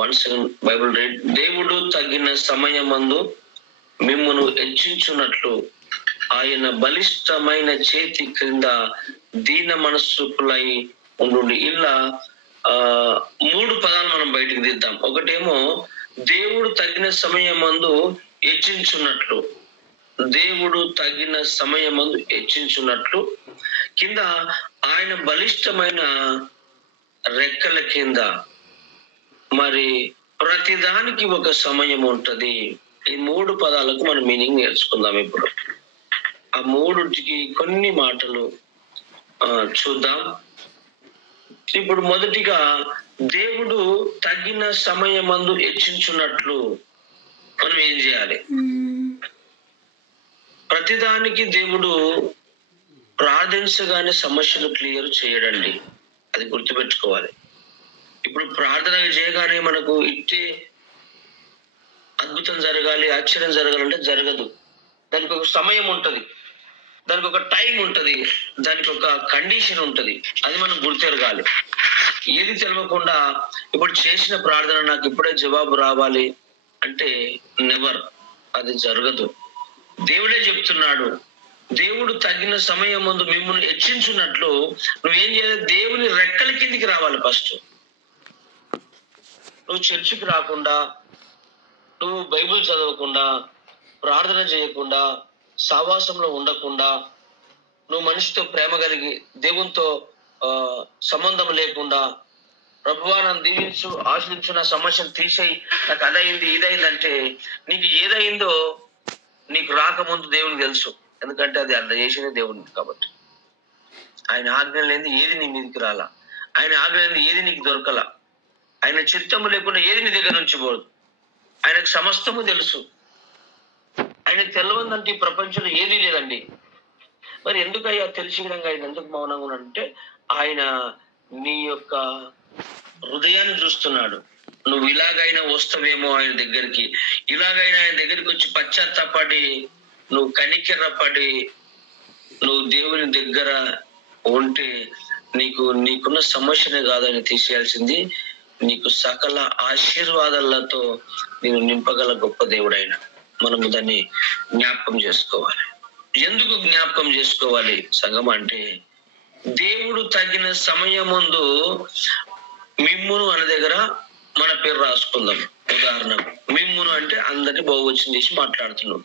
One second Bible read. దేవుడు తగిన సమయమందు మిమ్మును హెచ్చించున్నట్లు ఆయన బలిష్టమైన చేతి క్రింద దీన మనస్సుకులై ఉండు. ఇలా 3 పదాలు మనం బయటికి తీద్దాం. ఒకటేమో దేవుడు తగిన సమయమందు హెచ్చించున్నట్లు, దేవుడు తగిన సమయమందు హెచ్చించున్నట్లు, కింద ఆయన బలిష్టమైన రెక్కల కింద. మరి ప్రతిదానికి ఒక సమయం ఉంటది. ఈ 3 పదాలకు మనం మీనింగ్ నేర్చుకుందాం. ఇప్పుడు ఆ 3టికి కొన్ని మాటలు చూద్దాం. ఇప్పుడు మొదటిగా దేవుడు తగిన సమయమందు హెచ్చించున్నట్లు మనం ఏం చేయాలి? ప్రతిదానికి దేవుడు ప్రార్థించగానే సమస్యలు క్లియర్ చేయడండి, అది గుర్తుపెట్టుకోవాలి. ఇప్పుడు ప్రార్థన చేయగానే మనకు ఇట్టే అద్భుతం జరగాలి, ఆశ్చర్యం జరగాలంటే జరగదు. దానికి ఒక సమయం ఉంటది, దానికి ఒక టైం ఉంటది, దానికి ఒక కండిషన్ ఉంటది. అది మనం గుర్తెరగాలి. ఏది తెలియకుండా ఇప్పుడు చేసిన ప్రార్థన నాకు ఇప్పుడే జవాబు రావాలి అంటే నెవర్, అది జరగదు. దేవుడే చెప్తున్నాడు, దేవుడు తగిన సమయం ముందు మిమ్మల్ని హెచ్చించున్నట్లు నువ్వేం చేయాలి? దేవుని రెక్కల కిందికి రావాలి. ఫస్ట్ నువ్వు చర్చికి రాకుండా, నువ్వు బైబిల్ చదవకుండా, ప్రార్థన చేయకుండా, సావాసంలో ఉండకుండా, నువ్వు మనిషితో ప్రేమ కలిగి దేవునితో సంబంధం లేకుండా, ప్రభువా నన్ను దీవించు, ఆశ్రయించు, నా సమస్యను తీసేయి, నాకు అదైంది ఇదైందంటే నీకు ఏదైందో నీకు రాకముందు దేవునికి తెలుసు. ఎందుకంటే అది అర్థం చేసేదే దేవునికి. కాబట్టి ఆయన ఆజ్ఞ లేని ఏది నీ మీదకి రాలా, ఆయన ఆజ్ఞ లేని ఏది నీకు దొరకలా, ఆయన చిత్తము లేకుండా ఏది నీ దగ్గర నుంచి పోదు. ఆయనకు సమస్తము తెలుసు. ఆయన తెలియదంటే ఈ ప్రపంచంలో ఏదీ లేదండి. మరి ఎందుకయ్యా తెలిసి విధంగా ఆయన ఎందుకు మౌనంగా ఉన్నాడంటే ఆయన నీ యొక్క హృదయాన్ని చూస్తున్నాడు. నువ్వు ఇలాగైనా వస్తావేమో ఆయన దగ్గరికి, ఇలాగైనా ఆయన దగ్గరికి వచ్చి పశ్చాత్తాపడి, నువ్వు కనికెర్రపడి, నువ్వు దేవుని దగ్గర ఉంటే నీకున్న సమస్యనే కాదు ఆయన తీసేయాల్సింది, నీకు సకల ఆశీర్వాదాలతో నేను నింపగల గొప్ప దేవుడైన. మనము దాన్ని జ్ఞాపకం చేసుకోవాలి. ఎందుకు జ్ఞాపకం చేసుకోవాలి సంగం అంటే, దేవుడు తగిన సమయమందు మిమ్మును అనే దగ్గర మన పేరు రాసుకుందాం. ఉదాహరణకు మిమ్మును అంటే అందరినీ బహువచనం చేసి మాట్లాడుతున్నాం.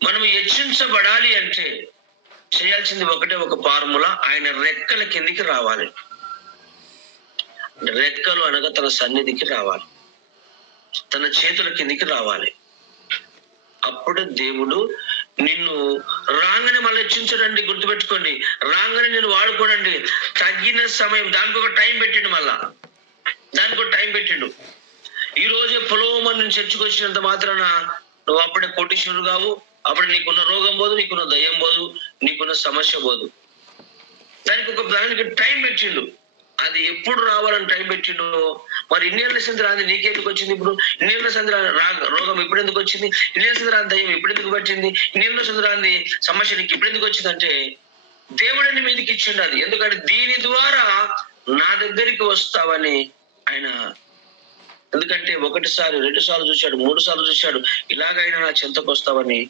మనం హెచ్చించబడాలి అంటే చేయాల్సింది ఒకటే, ఒక ఫార్ములా, ఆయన రెక్కల కిందికి రావాలి. రెక్కలు అనగా తన సన్నిధికి రావాలి, తన చేతుల కిందికి రావాలి. అప్పుడు దేవుడు నిన్ను రాగానే మళ్ళీ హెచ్చించడండి. గుర్తుపెట్టుకోండి, రాగానే నేను వాడుకోడండి. తగిన సమయం, దానికి ఒక టైం పెట్టిండు. మళ్ళా దానికి ఒక టైం పెట్టిండు. ఈ రోజే పొలవమని నేను చర్చకు వచ్చినంత మాత్రాన నువ్వు అప్పుడే కోటీశ్వరుడు కావు, అప్పుడు నీకున్న రోగం పోదు, నీకున్న దయ్యం పోదు, నీకున్న సమస్య పోదు. దానికి టైం పెట్టిండు. అది ఎప్పుడు రావాలని టైం పెట్టిండు. మరి ఇన్నేళ్ల సంది రాంది నీకెందుకు వచ్చింది? ఇప్పుడు ఇన్నేళ్ల సంది రోగం ఇప్పుడు ఎందుకు వచ్చింది? ఇన్నేళ్ల సంది రాని దయ్యం ఇప్పుడు ఎందుకు పట్టింది? ఇన్నేళ్ల సంది రాని సమస్య నీకు ఇప్పుడు ఎందుకు వచ్చిందంటే దేవుడిని మీదకి ఇచ్చిండు అది. ఎందుకంటే దీని ద్వారా నా దగ్గరికి వస్తావని ఆయన. ఎందుకంటే 1 సారి 2 సార్లు చూశాడు, 3 సార్లు చూశాడు, ఇలాగైనా నా చెంతకు వస్తావని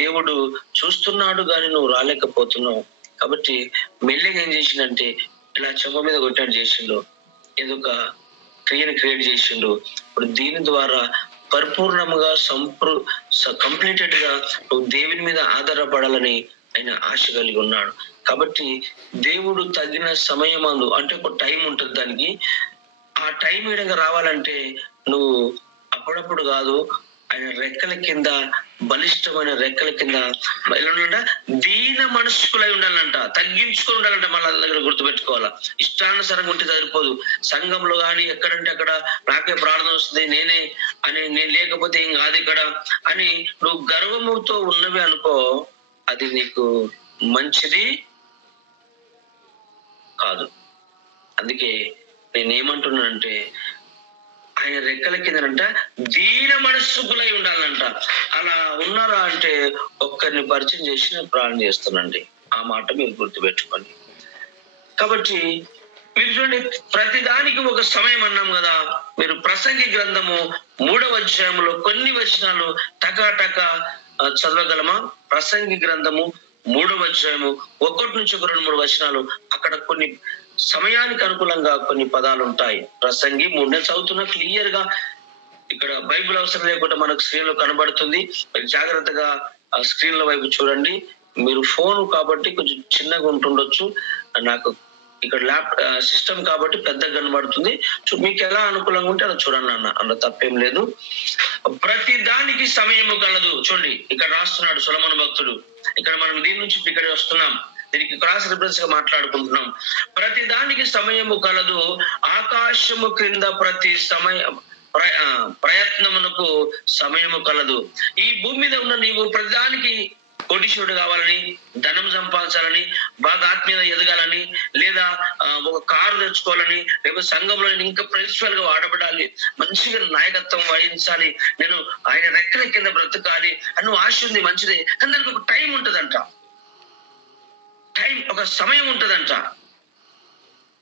దేవుడు చూస్తున్నాడు, కానీ నువ్వు రాలేకపోతున్నావు. కాబట్టి మెల్లిగా ఏం చేసిండంటే ఇలా చెంప మీద కొట్టాడు చేసిండు, ఏదో ఒక క్రియను క్రియేట్ చేసిండు. ఇప్పుడు దీని ద్వారా పరిపూర్ణంగా కంప్లీటెడ్ గా నువ్వు దేవుని మీద ఆధారపడాలని ఆయన ఆశ కలిగి ఉన్నాడు. కాబట్టి దేవుడు తగిన సమయమందు అంటే ఒక టైం ఉంటుంది దానికి. ఆ టైం విధంగా రావాలంటే నువ్వు అప్పుడప్పుడు కాదు, ఆయన రెక్కల కింద, బలిష్టమైన రెక్కల కింద ఎలా దీన మనస్కులై ఉండాలంట, తగ్గించుకొని ఉండాలంట. మళ్ళీ దగ్గర గుర్తుపెట్టుకోవాలా. ఇష్టానుసారంగా ఉంటే సరిపోదు. సంఘంలో కానీ ఎక్కడంటే అక్కడ నాకే ప్రార్థన వస్తుంది, నేను లేకపోతే ఏం కాదు ఇక్కడ అని నువ్వు గర్వముతో ఉన్నవి అనుకో, అది నీకు మంచిది కాదు. అందుకే నేనేమంటున్నానంటే ఆయన రెక్కల కిందనంట దీన మనస్సుకులై ఉండాలంట. అలా ఉన్నారా అంటే ఒక్కరిని పరిచయం చేసి నేను ప్రార్థన చేస్తానండి. ఆ మాట మీరు గుర్తుపెట్టుకోండి. కాబట్టి మీరు చూడండి, ప్రతి దానికి ఒక సమయం అన్నాం కదా. మీరు ప్రసంగి గ్రంథము 3వ అధ్యాయంలో కొన్ని వచనాలు టకాటక చదవగలమా? ప్రసంగి గ్రంథము 3వ అధ్యాయము 1 నుంచి 2-3 వచనాలు. అక్కడ కొన్ని సమయానికి అనుకూలంగా కొన్ని పదాలు ఉంటాయి. ప్రసంగి 3 నేను చదువుతున్నా క్లియర్ గా. ఇక్కడ బైబిల్ అవసరం లేకుండా మనకు స్క్రీన్ లో కనబడుతుంది. జాగ్రత్తగా ఆ స్క్రీన్ల వైపు చూడండి. మీరు ఫోన్ కాబట్టి కొంచెం చిన్నగా ఉంటుండొచ్చు, నాకు ఇక్కడ సిస్టమ్ కాబట్టి పెద్దగా కనబడుతుంది. మీకు ఎలా అనుకూలంగా ఉంటే అలా చూడండి అన్న తప్పేం లేదు. ప్రతి దానికి సమయము కలదు. చూడండి ఇక్కడ రాస్తున్నాడు సొలొమోను భక్తుడు. ఇక్కడ మనం దీని నుంచి ఇక్కడ వస్తున్నాం, దీనికి క్రాస్ రిఫరెన్స్ గా మాట్లాడుకుంటున్నాం. ప్రతి దానికి సమయము కలదు, ఆకాశము క్రింద ప్రతి ప్రయత్నమునకు సమయము కలదు. ఈ భూమి మీద ఉన్న నీవు ప్రతిదానికి కోటీశ్వరుడు కావాలని, ధనం సంపాదించాలని, బాగా ఆత్మీయత ఎదగాలని, లేదా ఒక కారు తెచ్చుకోవాలని, లేకపోతే సంఘంలో ఇంకా ప్రిన్సిపల్ గా వాడబడాలి, మంచిగా నాయకత్వం వహించాలి, నేను ఆయన రెక్కల కింద బ్రతకాలి అని ఆశ ఉంది, మంచిదే. కానీ దానికి ఒక టైం ఉంటదంట. ఒక సమయం ఉంటదంట.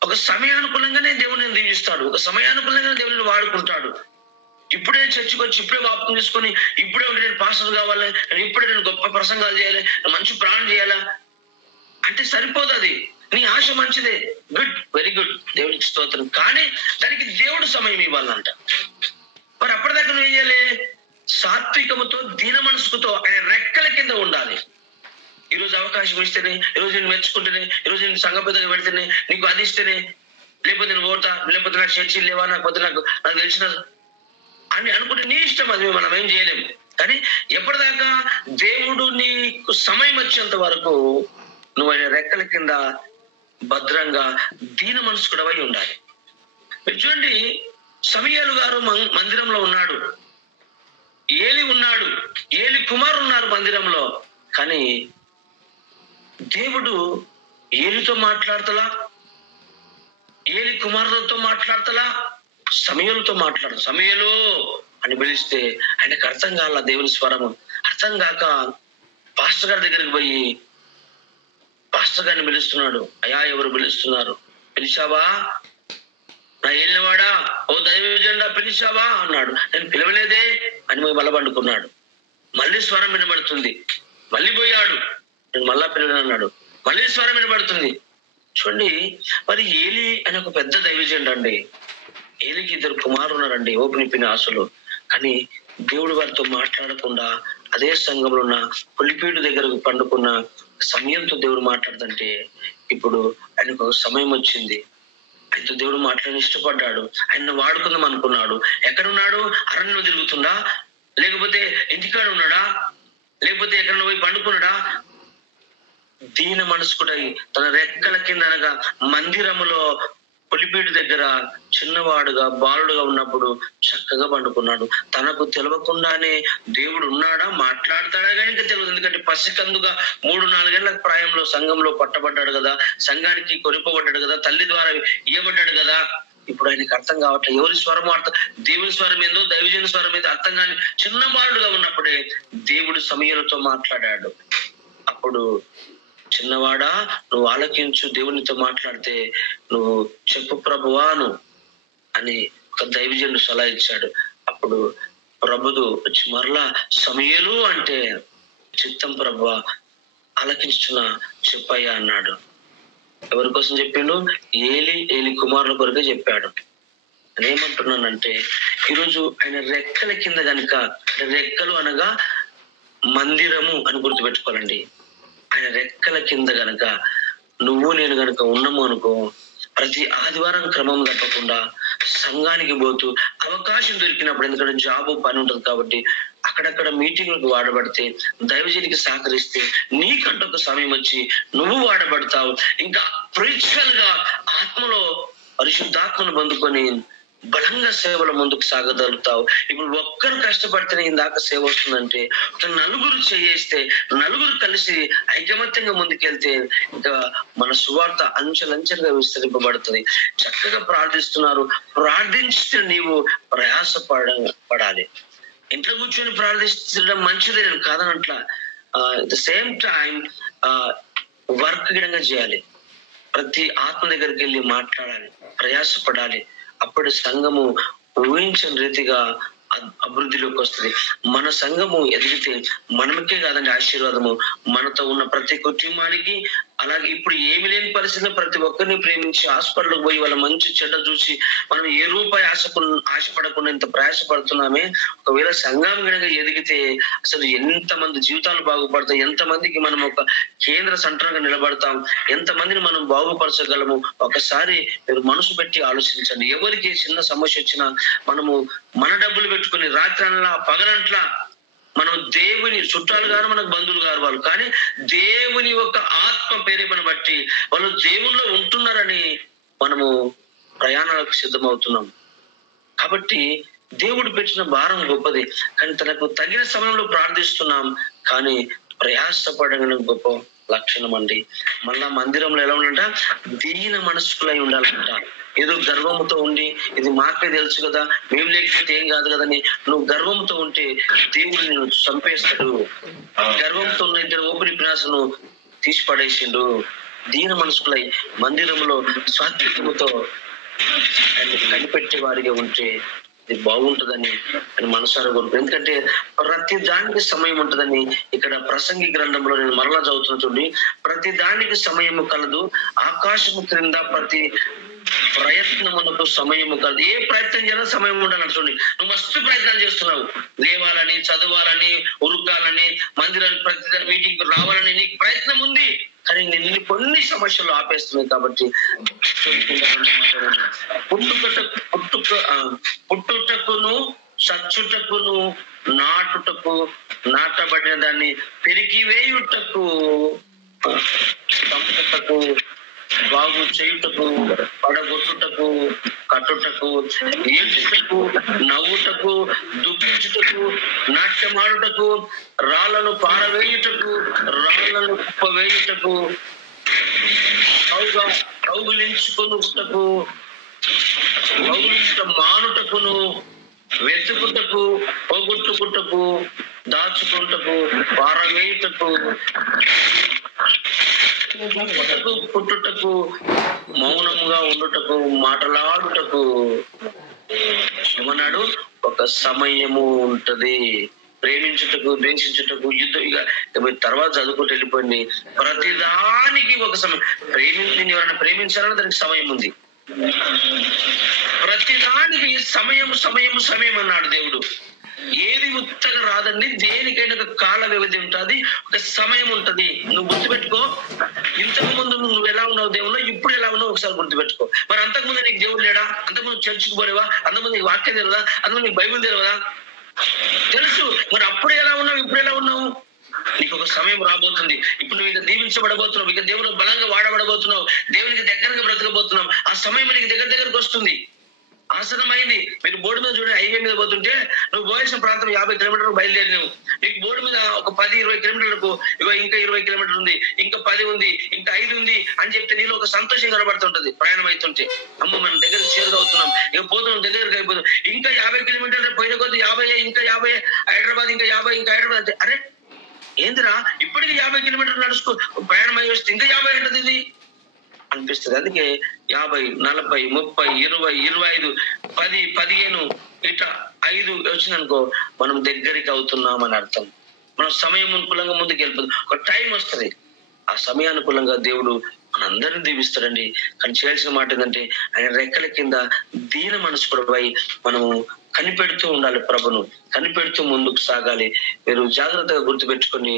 ఒక సమయానుకూలంగానే దేవుడిని దీవిస్తాడు, ఒక సమయానుకూలంగానే దేవుడిని వాడుకుంటాడు. ఇప్పుడే చర్చికి వచ్చి ఇప్పుడే వాపం తీసుకొని ఇప్పుడే ఉంటే నేను పాస్టర్ కావాలి, ఇప్పుడే నేను గొప్ప ప్రసంగాలు చేయాలి, మంచి ప్రాణం చేయాలా అంటే సరిపోదు. అది నీ ఆశ మంచిదే, గుడ్, వెరీ గుడ్, దేవుడికి స్తోత్రం. కానీ దానికి దేవుడు సమయం ఇవ్వాలంట. మరి అప్పటిదాకా నువ్వు ఏం చేయాలి? సాత్వికముతో దీన మనసుకుతో ఆయన రెక్కల కింద ఉండాలి. ఈరోజు అవకాశం ఇస్తేనే, ఈరోజు నేను మెచ్చుకుంటేనే, ఈరోజు నేను సంఘ పెద్దగా పెడితేనే, నీకు అది ఇస్తేనే, లేకపోతే నేను పోతా, లేకపోతే నాకు చర్చలు లేవా, నాకు తెలిసిన అని అనుకుంటే నీ ఇష్టం, అది మనం ఏం చేయలేము. కానీ ఎప్పటిదాకా దేవుడు నీకు సమయం వచ్చేంత వరకు నువ్వు ఆయన రెక్కల కింద భద్రంగా దీన మనసుకుడవై ఉండాలి. మీరు చూడండి, సమూయేలు గారు మందిరంలో ఉన్నాడు, ఏలి ఉన్నాడు, ఏలి కుమారు ఉన్నారు మందిరంలో. కానీ దేవుడు ఏలితో మాట్లాడతలా, ఏలి కుమారులతో మాట్లాడతలా, సమూయేలుతో మాట్లాడదు. సమూయేలు అని పిలిస్తే ఆయనకు అర్థం కాల దేవుని స్వరము. అర్థం కాక పాస్టర్ గారి దగ్గరికి పోయి పాస్టర్ గారిని పిలుస్తున్నాడు. అయ్యా, ఎవరు పిలుస్తున్నారు? పిలిచావా? నా ఏలినవాడా, ఓ దైవజనుడా పిలిచావా అన్నాడు. నేను పిలవలేదే అని మళ్ళా పండుకున్నాడు. మళ్ళీ స్వరం వినబడుతుంది, మళ్ళీ పోయాడు, నేను మళ్ళా పిలవనన్నాడు, మళ్ళీ స్వరం వినబడుతుంది. చూడండి, మరి ఏలి అని ఒక పెద్ద దైవజనుడు అండి. ఏలికి 2 కుమారులు ఉన్నారండి, ఓపెనిపిన ఆశలు. కానీ దేవుడు వారితో మాట్లాడకుండా అదే సంఘంలో ఉన్న పులిపీడు దగ్గరకు పండుకున్న సమయంతో దేవుడు మాట్లాడుతుంటే, ఇప్పుడు ఆయనకు ఒక సమయం వచ్చింది. ఆయనతో దేవుడు మాట్లాడని ఇష్టపడ్డాడు, ఆయన వాడుకుందాం అనుకున్నాడు. ఎక్కడున్నాడు? అరణ్యంలో తిరుగుతుండా, లేకపోతే ఇంటికాడ ఉన్నాడా, లేకపోతే ఎక్కడ పోయి పండుకున్నాడా? దీన మనసుకుడై తన రెక్కల కింద అనగా మందిరములో పులిపీడు దగ్గర చిన్నవాడుగా బాలుడుగా ఉన్నప్పుడు చక్కగా పండుకున్నాడు. తనకు తెలియకుండానే దేవుడు ఉన్నాడా, మాట్లాడతాడా కానీ ఇంకా తెలియదు. ఎందుకంటే పసికందుగా 3-4 ఏళ్ల ప్రాయంలో సంఘంలో పట్టబడ్డాడు కదా, సంఘానికి కొనిపోబడ్డాడు కదా, తల్లి ద్వారా ఇవ్వబడ్డాడు కదా. ఇప్పుడు ఆయనకి అర్థం కావట్లేదు ఎవరి స్వరం అర్థం, దేవుని స్వరం ఏందో దైవజన స్వరం ఏదో అర్థం కాని చిన్న బాలుడుగా ఉన్నప్పుడే దేవుడు సమూయేలుతో మాట్లాడాడు. అప్పుడు చిన్నవాడా, నువ్వు ఆలకించు, దేవునితో మాట్లాడితే నువ్వు చెప్పు ప్రభువాను అని ఒక దైవజనుడు సలహా ఇచ్చాడు. అప్పుడు ప్రభువు వచ్చి మరలా సమూయేలు అంటే చిత్తం ప్రభువా, ఆలకించుతున్నా, చెప్పయ్యా అన్నాడు. ఎవరి కోసం చెప్పిండు? ఏలి కుమారుల కొరకే చెప్పాడు. నేనేమంటున్నానంటే, ఈరోజు ఆయన రెక్కల కింద గనుక, రెక్కలు అనగా మందిరము అని గుర్తుపెట్టుకోవాలండి. ఆయన రెక్కల కింద గనక నువ్వు నేను గనక ఉన్నాము అనుకో, ప్రతి ఆదివారం క్రమం తప్పకుండా సంఘానికి పోతూ అవకాశం దొరికినప్పుడు, ఎందుకంటే జాబ్ పని ఉంటుంది కాబట్టి అక్కడక్కడ మీటింగ్లకు వాడబడితే, దైవజనికి సహకరిస్తే నీకంటూ ఒక సమయం వచ్చి నువ్వు వాడబడతావు. ఇంకా స్పిరిచువల్ గా ఆత్మలో పరిశుద్ధాత్మను పొందుకొని బలంగా సేవల ముందుకు సాగగలుగుతావు. ఇప్పుడు ఒక్కరు కష్టపడితేనే ఇందాక సేవ వస్తుందంటే, ఒక నలుగురు చేస్తే, నలుగురు కలిసి ఐకమత్యంగా ముందుకెళ్తే ఇంకా మన సువార్త అంచెలంచెలుగా విస్తరింపబడుతుంది. చక్కగా ప్రార్థిస్తున్నారు, ప్రార్థించితే నీవు ప్రయాసపడాలి. ఇంట్లో కూర్చొని ప్రార్థించడం మంచిదే, నేను కాదనట్లా. At the same time work గిడంగా చేయాలి. ప్రతి ఆత్మ దగ్గరికి వెళ్ళి మాట్లాడాలి, ప్రయాసపడాలి. అప్పుడు సంఘము ఊహించని రీతిగా అభివృద్ధిలోకి వస్తుంది. మన సంఘము ఎదిగితే మనకే కాదండి ఆశీర్వాదము, మనతో ఉన్న ప్రతి కుటుంబానికి. అలాగే ఇప్పుడు ఏమి లేని పరిస్థితిలో ప్రతి ఒక్కరిని ప్రేమించి హాస్పిటల్కి పోయి వాళ్ళ మంచి చెడ్డ చూసి మనం ఏ రూపాయి ఆశపడకుండా ఇంత ప్రయాసపడుతున్నామే. ఒకవేళ సంఘం కనుక ఎదిగితే అసలు ఎంతమంది జీవితాలు బాగుపడతాయి, ఎంతమందికి మనం ఒక కేంద్ర సెంటర్గా నిలబడతాం, ఎంతమందిని మనం బాగుపరచగలము. ఒకసారి మీరు మనసు పెట్టి ఆలోచించండి. ఎవరికి చిన్న సమస్య వచ్చినా మనము మన డబ్బులు పెట్టుకుని రాత్రనలా పగలంట్లా మనం దేవుని చుట్టాలు గారు మనకు బంధువులు గారు వాళ్ళు, కానీ దేవుని యొక్క ఆత్మ ప్రేరేపణ బట్టి వాళ్ళు దేవుల్లో ఉంటున్నారని మనము ప్రయాణాలకు సిద్ధమవుతున్నాం. కాబట్టి దేవుడు పెట్టిన భారం గొప్పది, కానీ తనకు తగిన సమయంలో ప్రార్థిస్తున్నాం. కానీ ప్రయాసపడగల గొప్ప లక్షణం అండి. మళ్ళా మందిరంలో ఎలా ఉండాలంట, దీన మనస్కులై ఉండాలంట. ఏదో గర్వంతో ఉండి ఇది మాకే తెలుసు కదా, మేము లేకపోతే ఏం కాదు కదని నువ్వు గర్వంతో ఉంటే దేవుడు నేను చంపేస్తాడు. గర్వంతో ఉన్న ఇద్దరు ఊపిరి పినాసను తీసి పడేసిండు. దీన మనస్కులై మందిరంలో సాత్వికముతో కనిపెట్టే వారిగా ఉంటే ఇది బాగుంటుందని మనసారా కోరుకు. ఎందుకంటే ప్రతి దానికి సమయం ఉంటుందని ఇక్కడ ప్రసంగి గ్రంథంలో నేను మరలా చదువుతున్నా చూడండి. ప్రతి దానికి సమయము కలదు, ఆకాశము క్రింద ప్రతి ప్రయత్నమునకు సమయము కలదు. ఏ ప్రయత్నం చేయాలో సమయం ఉండాలని చూడండి. నువ్వు మస్తు ప్రయత్నాలు చేస్తున్నావు, లేవాలని, చదవాలని, ఉరుకాలని, మందిరానికి ప్రతి మీటింగ్ రావాలని నీకు ప్రయత్నం ఉంది, కానీ నిన్ను కొన్ని సమస్యలు ఆపేస్తున్నాయి. కాబట్టి పుట్టుటకును చచ్చుటకును నాటుటకు నాటబడిన దాన్ని పెరిగి వేయుటకు చంపుటకు బాగు చేయుటకు పడగొట్టుటకు కట్టుటకు ఏడ్చుటకు నవ్వుటకు దుఃఖించుటకు నాట్యమాడుటకు రాళ్లను పారవేయుటకు రాళ్లను కుప్పవేయుటకు కౌగులించుకొనుటకు కౌగులించుట మానుటకును వెతుకుటకు పోగొట్టుకుటకు దాచుకుంటకు పారవేయుటకు పుట్టుటకు మౌనంగా ఉండుటకు మాటలాడుటకు ఏమన్నాడు, ఒక సమయము ఉంటది. ప్రేమించుటకు, ద్వేషించుటకు, యుద్ధం. ఇక మీరు తర్వాత చదువుకుంటూ వెళ్ళిపోయింది. ప్రతిదానికి ఒక సమయం. ఎవరైనా ప్రేమించాలని దానికి సమయం ఉంది. ప్రతిదానికి సమయం సమయం సమయం అన్నాడు దేవుడు. ఏది ఉత్తగా రాదండి, దేనికైనా ఒక కాల వ్యవధి ఉంటుంది, ఒక సమయం ఉంటది. నువ్వు గుర్తుపెట్టుకో. ఇంతకు ముందు నువ్వు ఎలా ఉన్నావు దేవుళ్ళు, ఇప్పుడు ఎలా ఉన్నావు ఒకసారి గుర్తుపెట్టుకో. మరి అంతకుముందు నీకు దేవుడు లేడా? అంతకుముందు చర్చికి పోలేవా? అంతకుముందు నీకు వాక్యం తెలియదా? అంతకుముందు నీకు బైబిల్ తెలియదా? తెలుసు. మరి అప్పుడు ఎలా ఉన్నావు, ఇప్పుడు ఎలా ఉన్నావు? నీకు ఒక సమయం రాబోతుంది. ఇప్పుడు నువ్వు ఇక దీవించబడబోతున్నావు, ఇక దేవుడు బలంగా వాడబడబోతున్నావు, దేవునికి దగ్గరగా బ్రతకబోతున్నావు. ఆ సమయం నీకు దగ్గరకు వస్తుంది, ఆసనమైంది. మీరు బోర్డు మీద చూడండి, హైవే మీద పోతుంటే నువ్వు పోయాల్సిన ప్రాంతం 50 కిలోమీటర్లు బయలుదేరినావు. నీకు బోర్డు మీద ఒక 10-20 కిలోమీటర్లకు ఇగో ఇంకా 20 కిలోమీటర్లు ఉంది, ఇంకా 10 ఉంది, ఇంకా 5 ఉంది అని చెప్తే నీలో ఒక సంతోషం కనబడుతుంటది. ప్రయాణం అవుతుంటే అమ్మ మనం దగ్గరికి చేరుగా అవుతున్నాం, ఇక పోతున్నాం, దగ్గరికి అయిపోతాం. ఇంకా 50 కిలోమీటర్లు పోయిన కొద్ది 50, ఇంకా 50, హైదరాబాద్ ఇంకా 50, ఇంకా హైదరాబాద్ అంటే అరే ఏందిరా ఇప్పటికి 50 కిలోమీటర్లు నడుచుకో ప్రయాణం అయ్యి వస్తే ఇంకా 50 ఏంటది ఇది అనిపిస్తుంది. అందుకే 50, 40, 30, 20, 25, 10, 15 ఇట్లా 5 వచ్చిందనుకో మనం దగ్గరికి అవుతున్నాం అని అర్థం. మనం సమయం అనుకూలంగా ముందుకు వెళ్ళిపోతుంది. ఒక టైం వస్తుంది, ఆ సమయానుకూలంగా దేవుడు మనందరినీ దీవిస్తాడండి. కానీ చేయాల్సిన మాట ఏంటంటే ఆయన రెక్కల కింద దీన మనస్కుడిపై మనము కనిపెడుతూ ఉండాలి. ప్రభును కనిపెడుతూ ముందుకు సాగాలి. మీరు జాగ్రత్తగా గుర్తుపెట్టుకొని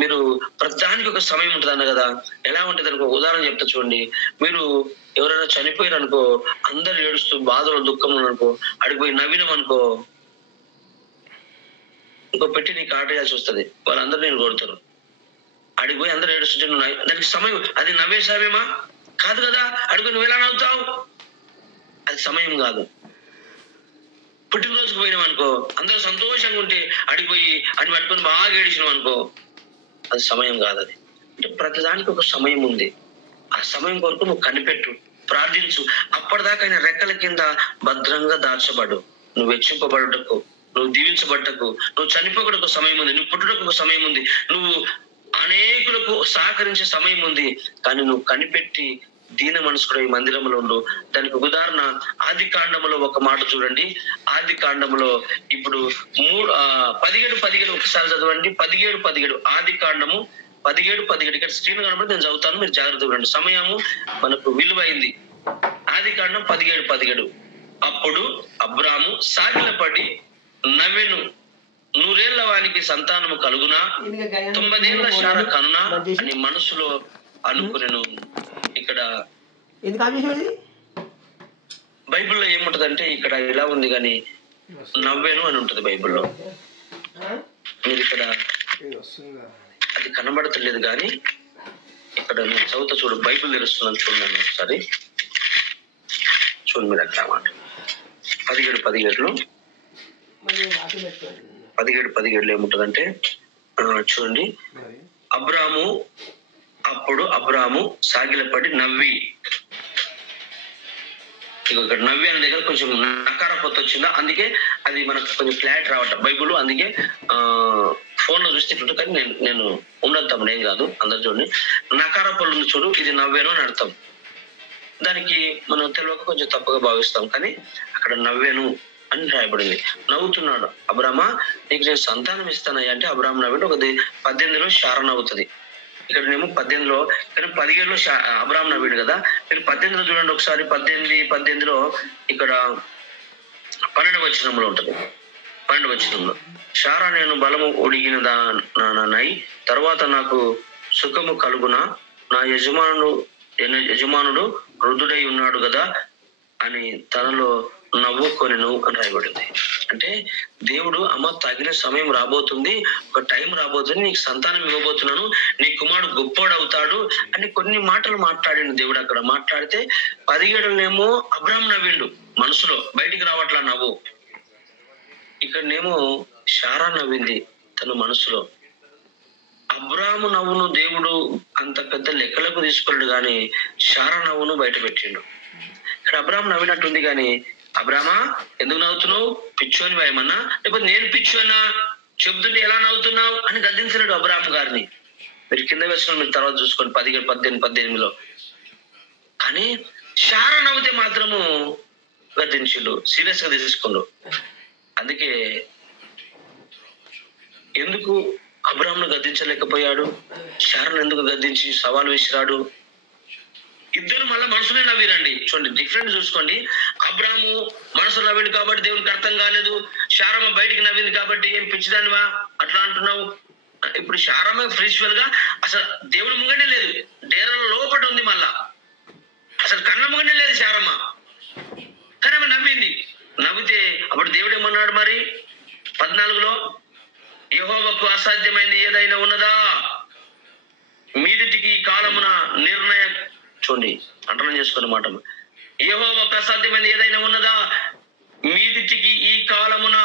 మీరు ప్రతిదానికి ఒక సమయం ఉంటుంది అన్న కదా. ఎలా ఉంటుంది అనుకో, ఉదాహరణ చెప్తా చూడండి. మీరు ఎవరైనా చనిపోయారు అనుకో, అందరు ఏడుస్తూ బాధలో దుఃఖం అనుకో, అడిగిపోయి నవ్వినం అనుకో, ఇంకో పెట్టి నీకు ఆట చేయాల్సి వస్తుంది. వాళ్ళందరూ నేను కొడతారు. అడిగిపోయి అందరూ ఏడుస్తుంటే నువ్వు దానికి సమయం, అది నవ్వే సమయమా? కాదు కదా. అడుగు నువ్వు ఎలా నవ్వుతావు? అది సమయం కాదు. పుట్టినరోజుకు పోయినాం అనుకో, అందరూ సంతోషంగా ఉంటే అడిగిపోయి అని పట్టుకొని బాగా ఏడిచినాం అనుకో, అది సమయం కాదు. అది అంటే ప్రతిదానికి ఒక సమయం ఉంది. ఆ సమయం కొరకు నువ్వు కనిపెట్టు, ప్రార్థించు. అప్పటిదాకా ఆయన రెక్కల కింద భద్రంగా దాచబడు. నువ్వు వెచ్చింపబడుటకు, నువ్వు దీవించబడ్డకు, నువ్వు చనిపోకడకు సమయం ఉంది, నువ్వు పుట్టుటకు ఒక సమయం ఉంది, నువ్వు అనేకులకు సహకరించే సమయం ఉంది. కానీ నువ్వు కనిపెట్టి దీన మనసుకుడు ఈ మందిరంలో ఉండు. దానికి ఉదాహరణ ఆది కాండములో ఒక మాట చూడండి. ఆది కాండములో ఇప్పుడు 17:17 ఒకసారి చదవండి. 17:17 ఆది కాండము 17:17 ఇక్కడ స్క్రీన్ కనబడి నేను చదువుతాను, మీరు జాగ్రత్త చూడండి. సమయము మనకు విలువైంది. ఆది కాండం 17:17 అప్పుడు అబ్రాము సాగిలపడి నవ్వెను, 100 ఏళ్ల వానికి సంతానము కలుగునా, 90 ఏళ్ల శార కనునా అని మనసులో అనుకునేను. ఇక్కడ బైబిల్లో ఏముంటదంటే ఇక్కడ ఇలా ఉంది కానీ నవ్వేను అని ఉంటది బైబిల్లో. మీరు ఇక్కడ అది కనబడతలేదు కానీ ఇక్కడ నేను చదువుతా చూడు, బైబిల్ తెలుస్తున్నాను చూడండి ఒకసారి. చూడండి మీరు అట్లా మాట 17:17 ఏముంటదంటే చూడండి. అప్పుడు అబ్రాము సాగిలపడి నవ్వి, ఇక్కడ నవ్వి అనే దగ్గర కొంచెం నకార పొత్తు వచ్చిందా, అందుకే అది మనకు కొంచెం క్లారిటీ రావట బైబుల్. అందుకే ఫోన్ లో చూస్తే ఇట్లుంటుంది కానీ నేను ఉండదు తమ్ముడు, ఏం కాదు, అందరు చూడండి. నకార పొల్లు ఉంది చూడు, ఇది నవ్వేను అని అర్థం. దానికి మనం తెలియక కొంచెం తప్పుగా భావిస్తాం, కానీ అక్కడ నవ్వేను అని రాయబడింది. నవ్వుతున్నాడు. అబ్రామా నీకు నేను సంతానం ఇస్తానయ్యా అంటే అబ్రాహం నవ్వేడు. ఒక 18లో శార నవ్వుతుంది. ఇక్కడ నేను 18లో, కానీ 17లో అబ్రాహం నవ్వేడు కదా. మీరు 18లో చూడండి ఒకసారి. 18లో ఇక్కడ 12వ వచనంలో ఉంటుంది. 12వ వచనంలో శారా నేను బలము ఒడిగినదానై తర్వాత నాకు సుఖము కలుగునా, నా యజమానుడు వృద్ధుడై ఉన్నాడు కదా అని తనలో నవ్వుకొనెను అని రాయబడింది. అంటే దేవుడు అమ్మ తగిన సమయం రాబోతుంది, ఒక టైం రాబోతుంది, నీకు సంతానం ఇవ్వబోతున్నాను, నీ కుమారుడు గొప్పోడు అవుతాడు అని కొన్ని మాటలు మాట్లాడిండు దేవుడు. అక్కడ మాట్లాడితే 17లోనేమో అబ్రాహం నవ్విండు మనసులో, బయటికి రావట్లా నవ్వు. ఇక్కడనేమో శారా నవ్వింది తన మనసులో. అబ్రాహము నవ్వును దేవుడు అంత పెద్ద లెక్కలకు తీసుకున్నాడు కానీ శారా నవ్వును బయట పెట్టిండు. ఇక్కడ అబ్రాహం నవ్వినట్టుంది కానీ అబ్రాహ్మా ఎందుకు నవ్వుతున్నావు, పిచ్చోని ఏమన్నా, లేకపోతే నేను పిచ్చోనా, చెబుతుంటే ఎలా నవ్వుతున్నావు అని గద్దించలేడు అబ్రాహం గారిని. మీరు కింద వేసుకొని మీరు తర్వాత చూసుకోండి 17-18లో. కానీ శారా నవ్వుతే మాత్రము గద్దించిండు, సీరియస్ గా తీసుకుండు. అందుకే ఎందుకు అబ్రాహామును గద్దించలేకపోయాడు, శారాను ఎందుకు గద్దించి సవాలు విసిరాడు? ఇద్దరు మళ్ళీ మనసునే నవ్విరండి. చూడండి, డిఫరెంట్ చూసుకోండి. అబ్రాహాము మనసు నవ్విండు కాబట్టి దేవునికి అర్థం కాలేదు, శారమ్మ బయటికి నవ్వింది కాబట్టి ఏం పిచ్చిదానివా అట్లా అంటున్నావు. ఇప్పుడు శారమ్మ స్పిరిచువల్ గా అసలు దేవుడు ముంగనే లేదు, డేరలో లోపట ఉంది, మళ్ళా అసలు కన్న ముంగనే లేదు శారమ్మ, కానీ ఆమె నవ్వింది. నవ్వితే అప్పుడు దేవుడు ఏమన్నాడు మరి 14లో, యెహోవాకు అసాధ్యమైంది ఏదైనా ఉన్నదా, మీదిటికి కాలమున నిర్ణయ, చూడండి అంటనం చేసుకున్న మాట, యెహోవాకు అసాధ్యమైంది ఏదైనా ఉన్నదా, మీదిటికి ఈ కాలమున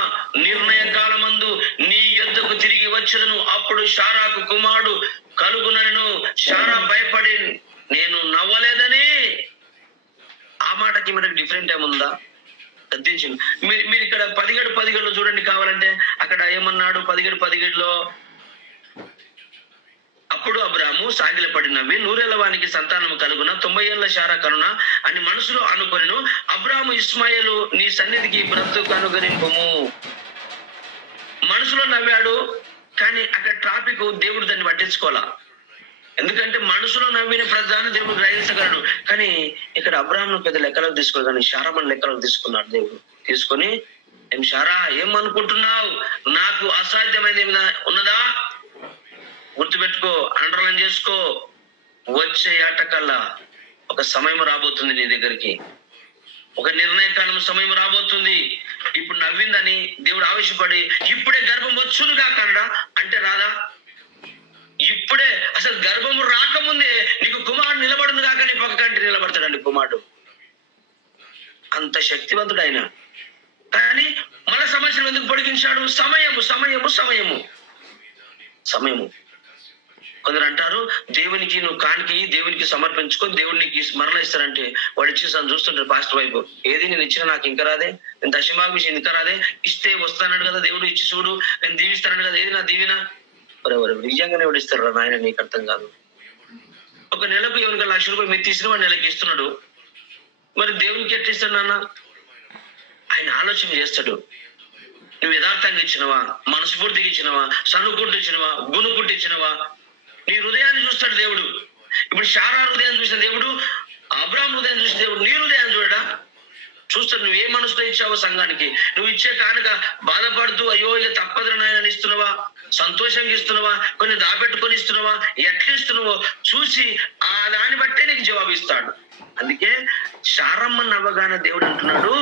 నిర్ణయ కాలమందు నీ యొద్దకు తిరిగి వచ్చేదను, అప్పుడు శారాకు కుమారుడు కలుగునను. శారా భయపడి నేను నవ్వలేదని. ఆ మాటకి మనకి డిఫరెంట్ ఏముందా? గద్దించింది. మీరు ఇక్కడ 17:17లో చూడండి కావాలంటే, అక్కడ ఏమన్నాడు 17:17లో, అప్పుడు అబ్రాము సాగిలపడి నవ్వి 100 ఏళ్ల వానికి సంతానము కలుగున, 90 ఏళ్ల శార కనున అని మనసులో అనుకొనెను. అబ్రాము ఇస్మాయేలు నీ సన్నిధికి బ్రతుకు అనుగ్రహింపుము. మనసులో నవ్వాడు కానీ అక్కడ ట్రాఫిక్ దేవుడు దాన్ని పట్టించుకోవాలా. ఎందుకంటే మనసులో నవ్విన ప్రధాన దేవుడు గ్రహించగలడు. కానీ ఇక్కడ అబ్రాహామును పెద్ద లెక్కలకు తీసుకోవాలి, కానీ శారమ్మను లెక్కలకు తీసుకున్నాడు దేవుడు. తీసుకొని, ఏం శారా ఏమనుకుంటున్నావు, నాకు అసాధ్యమైనది ఏమైనా ఉన్నదా? గుర్తుపెట్టుకో, అండర్లైన్ చేసుకో. వచ్చే ఏటకల్లా ఒక సమయం రాబోతుంది నీ దగ్గరికి, ఒక నిర్ణయకాలం సమయం రాబోతుంది. ఇప్పుడు నవ్విందని దేవుడు ఆవేశపడి ఇప్పుడే గర్భం వచ్చును కాకుండా అంటే రాదా? ఇప్పుడే అసలు గర్భము రాకముందే నీకు కుమారుడు నిలబడును కాక నీ పక్క కంటి నిలబడతాడండి కుమారుడు. అంత శక్తివంతుడు ఆయన. కానీ మన సమస్యలు ఎందుకు పొడిగించాడు? సమయము సమయము సమయము సమయము. కొందరు అంటారు దేవునికి నువ్వు కానికి దేవునికి సమర్పించుకొని దేవునికి మరల ఇస్తారంటే, వాడు ఇచ్చేసాను చూస్తుంటారు పాస్టర్ వైపు, ఏది నేను ఇచ్చిన నాకు ఇంకా రాదే, నేను దశమాగ విషయం ఇంకా రాదే, ఇస్తే వస్తానడు కదా దేవుడు, ఇచ్చి చూడు నేను దీవిస్తానడు కదా, ఏది నా దీవినా? ఎవరెవరు నిజంగానే ఎవడిస్తారు నాయన, నీకు అర్థం కాదు. ఒక నెలకు ఎవరికి ₹1,00,000 మీరు తీసిన వాడు నెలకి ఇస్తున్నాడు. మరి దేవునికి ఎట్లా ఇస్తాడు నాన్న? ఆయన ఆలోచన చేస్తాడు. నువ్వు యథార్థంగా ఇచ్చినవా, మనస్ఫూర్తిగా ఇచ్చినవా, సనుకుంటూ ఇచ్చినవా, గునుకుంటూ ఇచ్చినవా? నీ హృదయాన్ని చూస్తాడు దేవుడు. ఇప్పుడు శారా హృదయాన్ని చూసిన దేవుడు, అబ్రాహాం హృదయాన్ని చూసిన దేవుడు నీ హృదయాన్ని చూడడా? చూస్తాడు. నువ్వు ఏ మనసులో ఇచ్చావో సంఘానికి. నువ్వు ఇచ్చే కానుక బాధపడుతూ అయ్యో ఇక తప్పదని ఇస్తున్నావా, సంతోషంగా ఇస్తున్నావా, కొన్ని దాపెట్టుకొని ఇస్తున్నావా, ఎట్లా ఇస్తున్నావో చూసి ఆ దాన్ని బట్టే నీకు జవాబు ఇస్తాడు. అందుకే శారమ్మని నవ్వగానే దేవుడు అంటున్నాడు,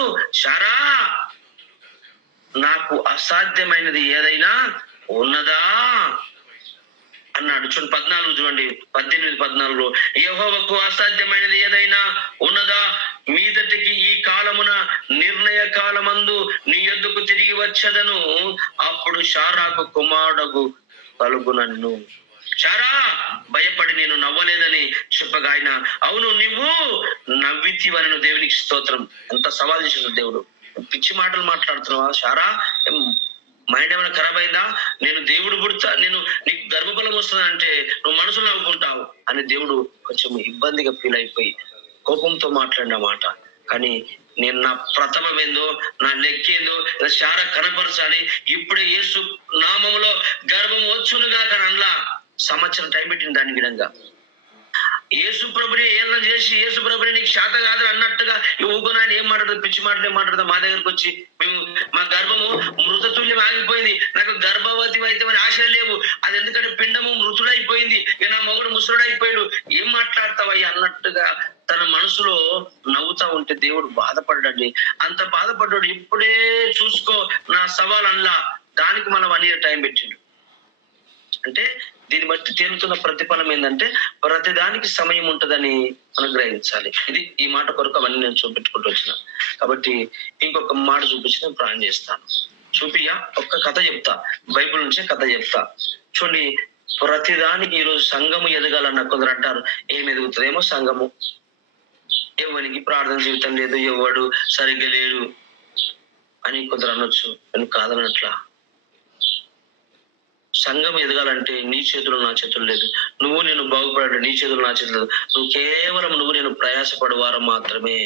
శారా నాకు అసాధ్యమైనది ఏదైనా ఉన్నదా అన్నాడు. చూడండి 14 చూడండి, 18-14 యెహోవాకు అసాధ్యమైనది ఏదైనా ఉన్నదా? మీదటికి ఈ కాలమున నిర్ణయ కాలమందు నీ యొద్దకు తిరిగి వచ్చదను, అప్పుడు శారాకు కుమారుడగు కలుగునన్ను. శారా భయపడి నేను నవ్వలేదని చెప్పగా ఆయన అవును నువ్వు నవ్వితివనను. దేవునికి స్తోత్రం. ఎంత సవాల్ చేసిన దేవుడు. పిచ్చి మాటలు మాట్లాడుతున్నావా శారా? మైండ్ ఏమైనా ఖరాబ్ అయిందా? నేను దేవుడు పుడతా, నేను నీకు గర్భఫలం వస్తుందంటే నువ్వు మనసులో నవ్వుకుంటావు అని దేవుడు కొంచెం ఇబ్బందిగా ఫీల్ అయిపోయి కోపంతో మాట్లాడిన మాట. కానీ నేను నా ప్రథమం ఏందో, నా లెక్కేందో శార కనపరచాలి. ఇప్పుడే యేసు నామములో గర్భం వచ్చునుగా కానీ అనలా. సంవత్సరం టైం పెట్టింది దాని విధంగా. యేసు ప్రభుని ఏళ్ళ చేసి యేసు ప్రభుని నీకు శాత కాదు అన్నట్టుగా ఊగున ఆయన ఏం మాట్లాడదు, పిచ్చి మాటలు ఏం మాట్లాడదు. మా దగ్గరకు వచ్చి మేము మా గర్భము మృతతుల్యం ఆగిపోయింది, నాకు గర్భవతి అయితే ఆశలు లేవు, అది ఎందుకంటే పిండము మృతుడైపోయింది, ఇక నా మొగుడు ముసలుడైపోయాడు, ఏం మాట్లాడతావయ్యా అన్నట్టుగా తన మనసులో నవ్వుతా ఉంటే దేవుడు బాధపడ్డాడు. అంత బాధపడ్డాడు. ఇప్పుడే చూసుకో నా సవాల్ అనలా, దానికి మనం 1 year టైం పెట్టిండు. అంటే దీన్ని బట్టి తేలుతున్న ప్రతిఫలం ఏంటంటే ప్రతిదానికి సమయం ఉంటుందని మనం గ్రహించాలి. ఇది ఈ మాట కొరకు అవన్నీ నేను చూపెట్టుకుంటూ వచ్చిన. కాబట్టి ఇంకొక మాట చూపించి నేను ప్రాణం చేస్తాను. చూపియా ఒక్క కథ చెప్తా, బైబిల్ నుంచే కథ చెప్తా. చూడండి, ప్రతిదానికి ఈరోజు సంఘము ఎదగాలన్న కొందరు అంటారు, ఏమి ఎదుగుతుందేమో సంఘము, ఎవరికి ప్రార్థన జీవితం లేదు, ఎవడు సరిగ్గా లేడు అని కొందరు అనొచ్చు. నేను కాదనట్లా. సంఘం ఎదగాలంటే నీ చేతులు నా చేతులు లేదు, నువ్వు నేను బాగుపడాడు నీ చేతులు నా చేతులు లేదు. నువ్వు కేవలం నువ్వు నేను ప్రయాసపడేవారు మాత్రమే.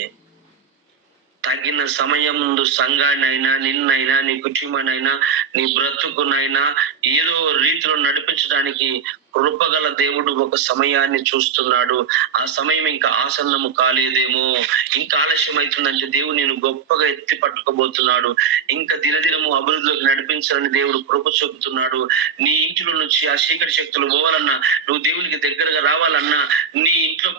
తగిన సమయం ముందు సంఘాన్నైనా, నిన్నైనా, నీ కుటుంబాన్నైనా, నీ బ్రతుకునైనా ఏదో రీతిలో నడిపించడానికి కృపగల దేవుడు ఒక సమయాన్ని చూస్తున్నాడు. ఆ సమయం ఇంకా ఆసన్నము కాలేదేమో, ఇంకా ఆలస్యం అవుతుందంటే దేవుడు నేను గొప్పగా ఎత్తి పట్టుకోబోతున్నాడు. ఇంకా దినదినము అభివృద్ధిలోకి నడిపించాలని దేవుడు కృప చూపుతున్నాడు. నీ ఇంటిలో నుంచి ఆ చీకటి శక్తులు పోవాలన్నా, నువ్వు దేవునికి దగ్గరగా రావాలన్నా, నీ ఇంట్లో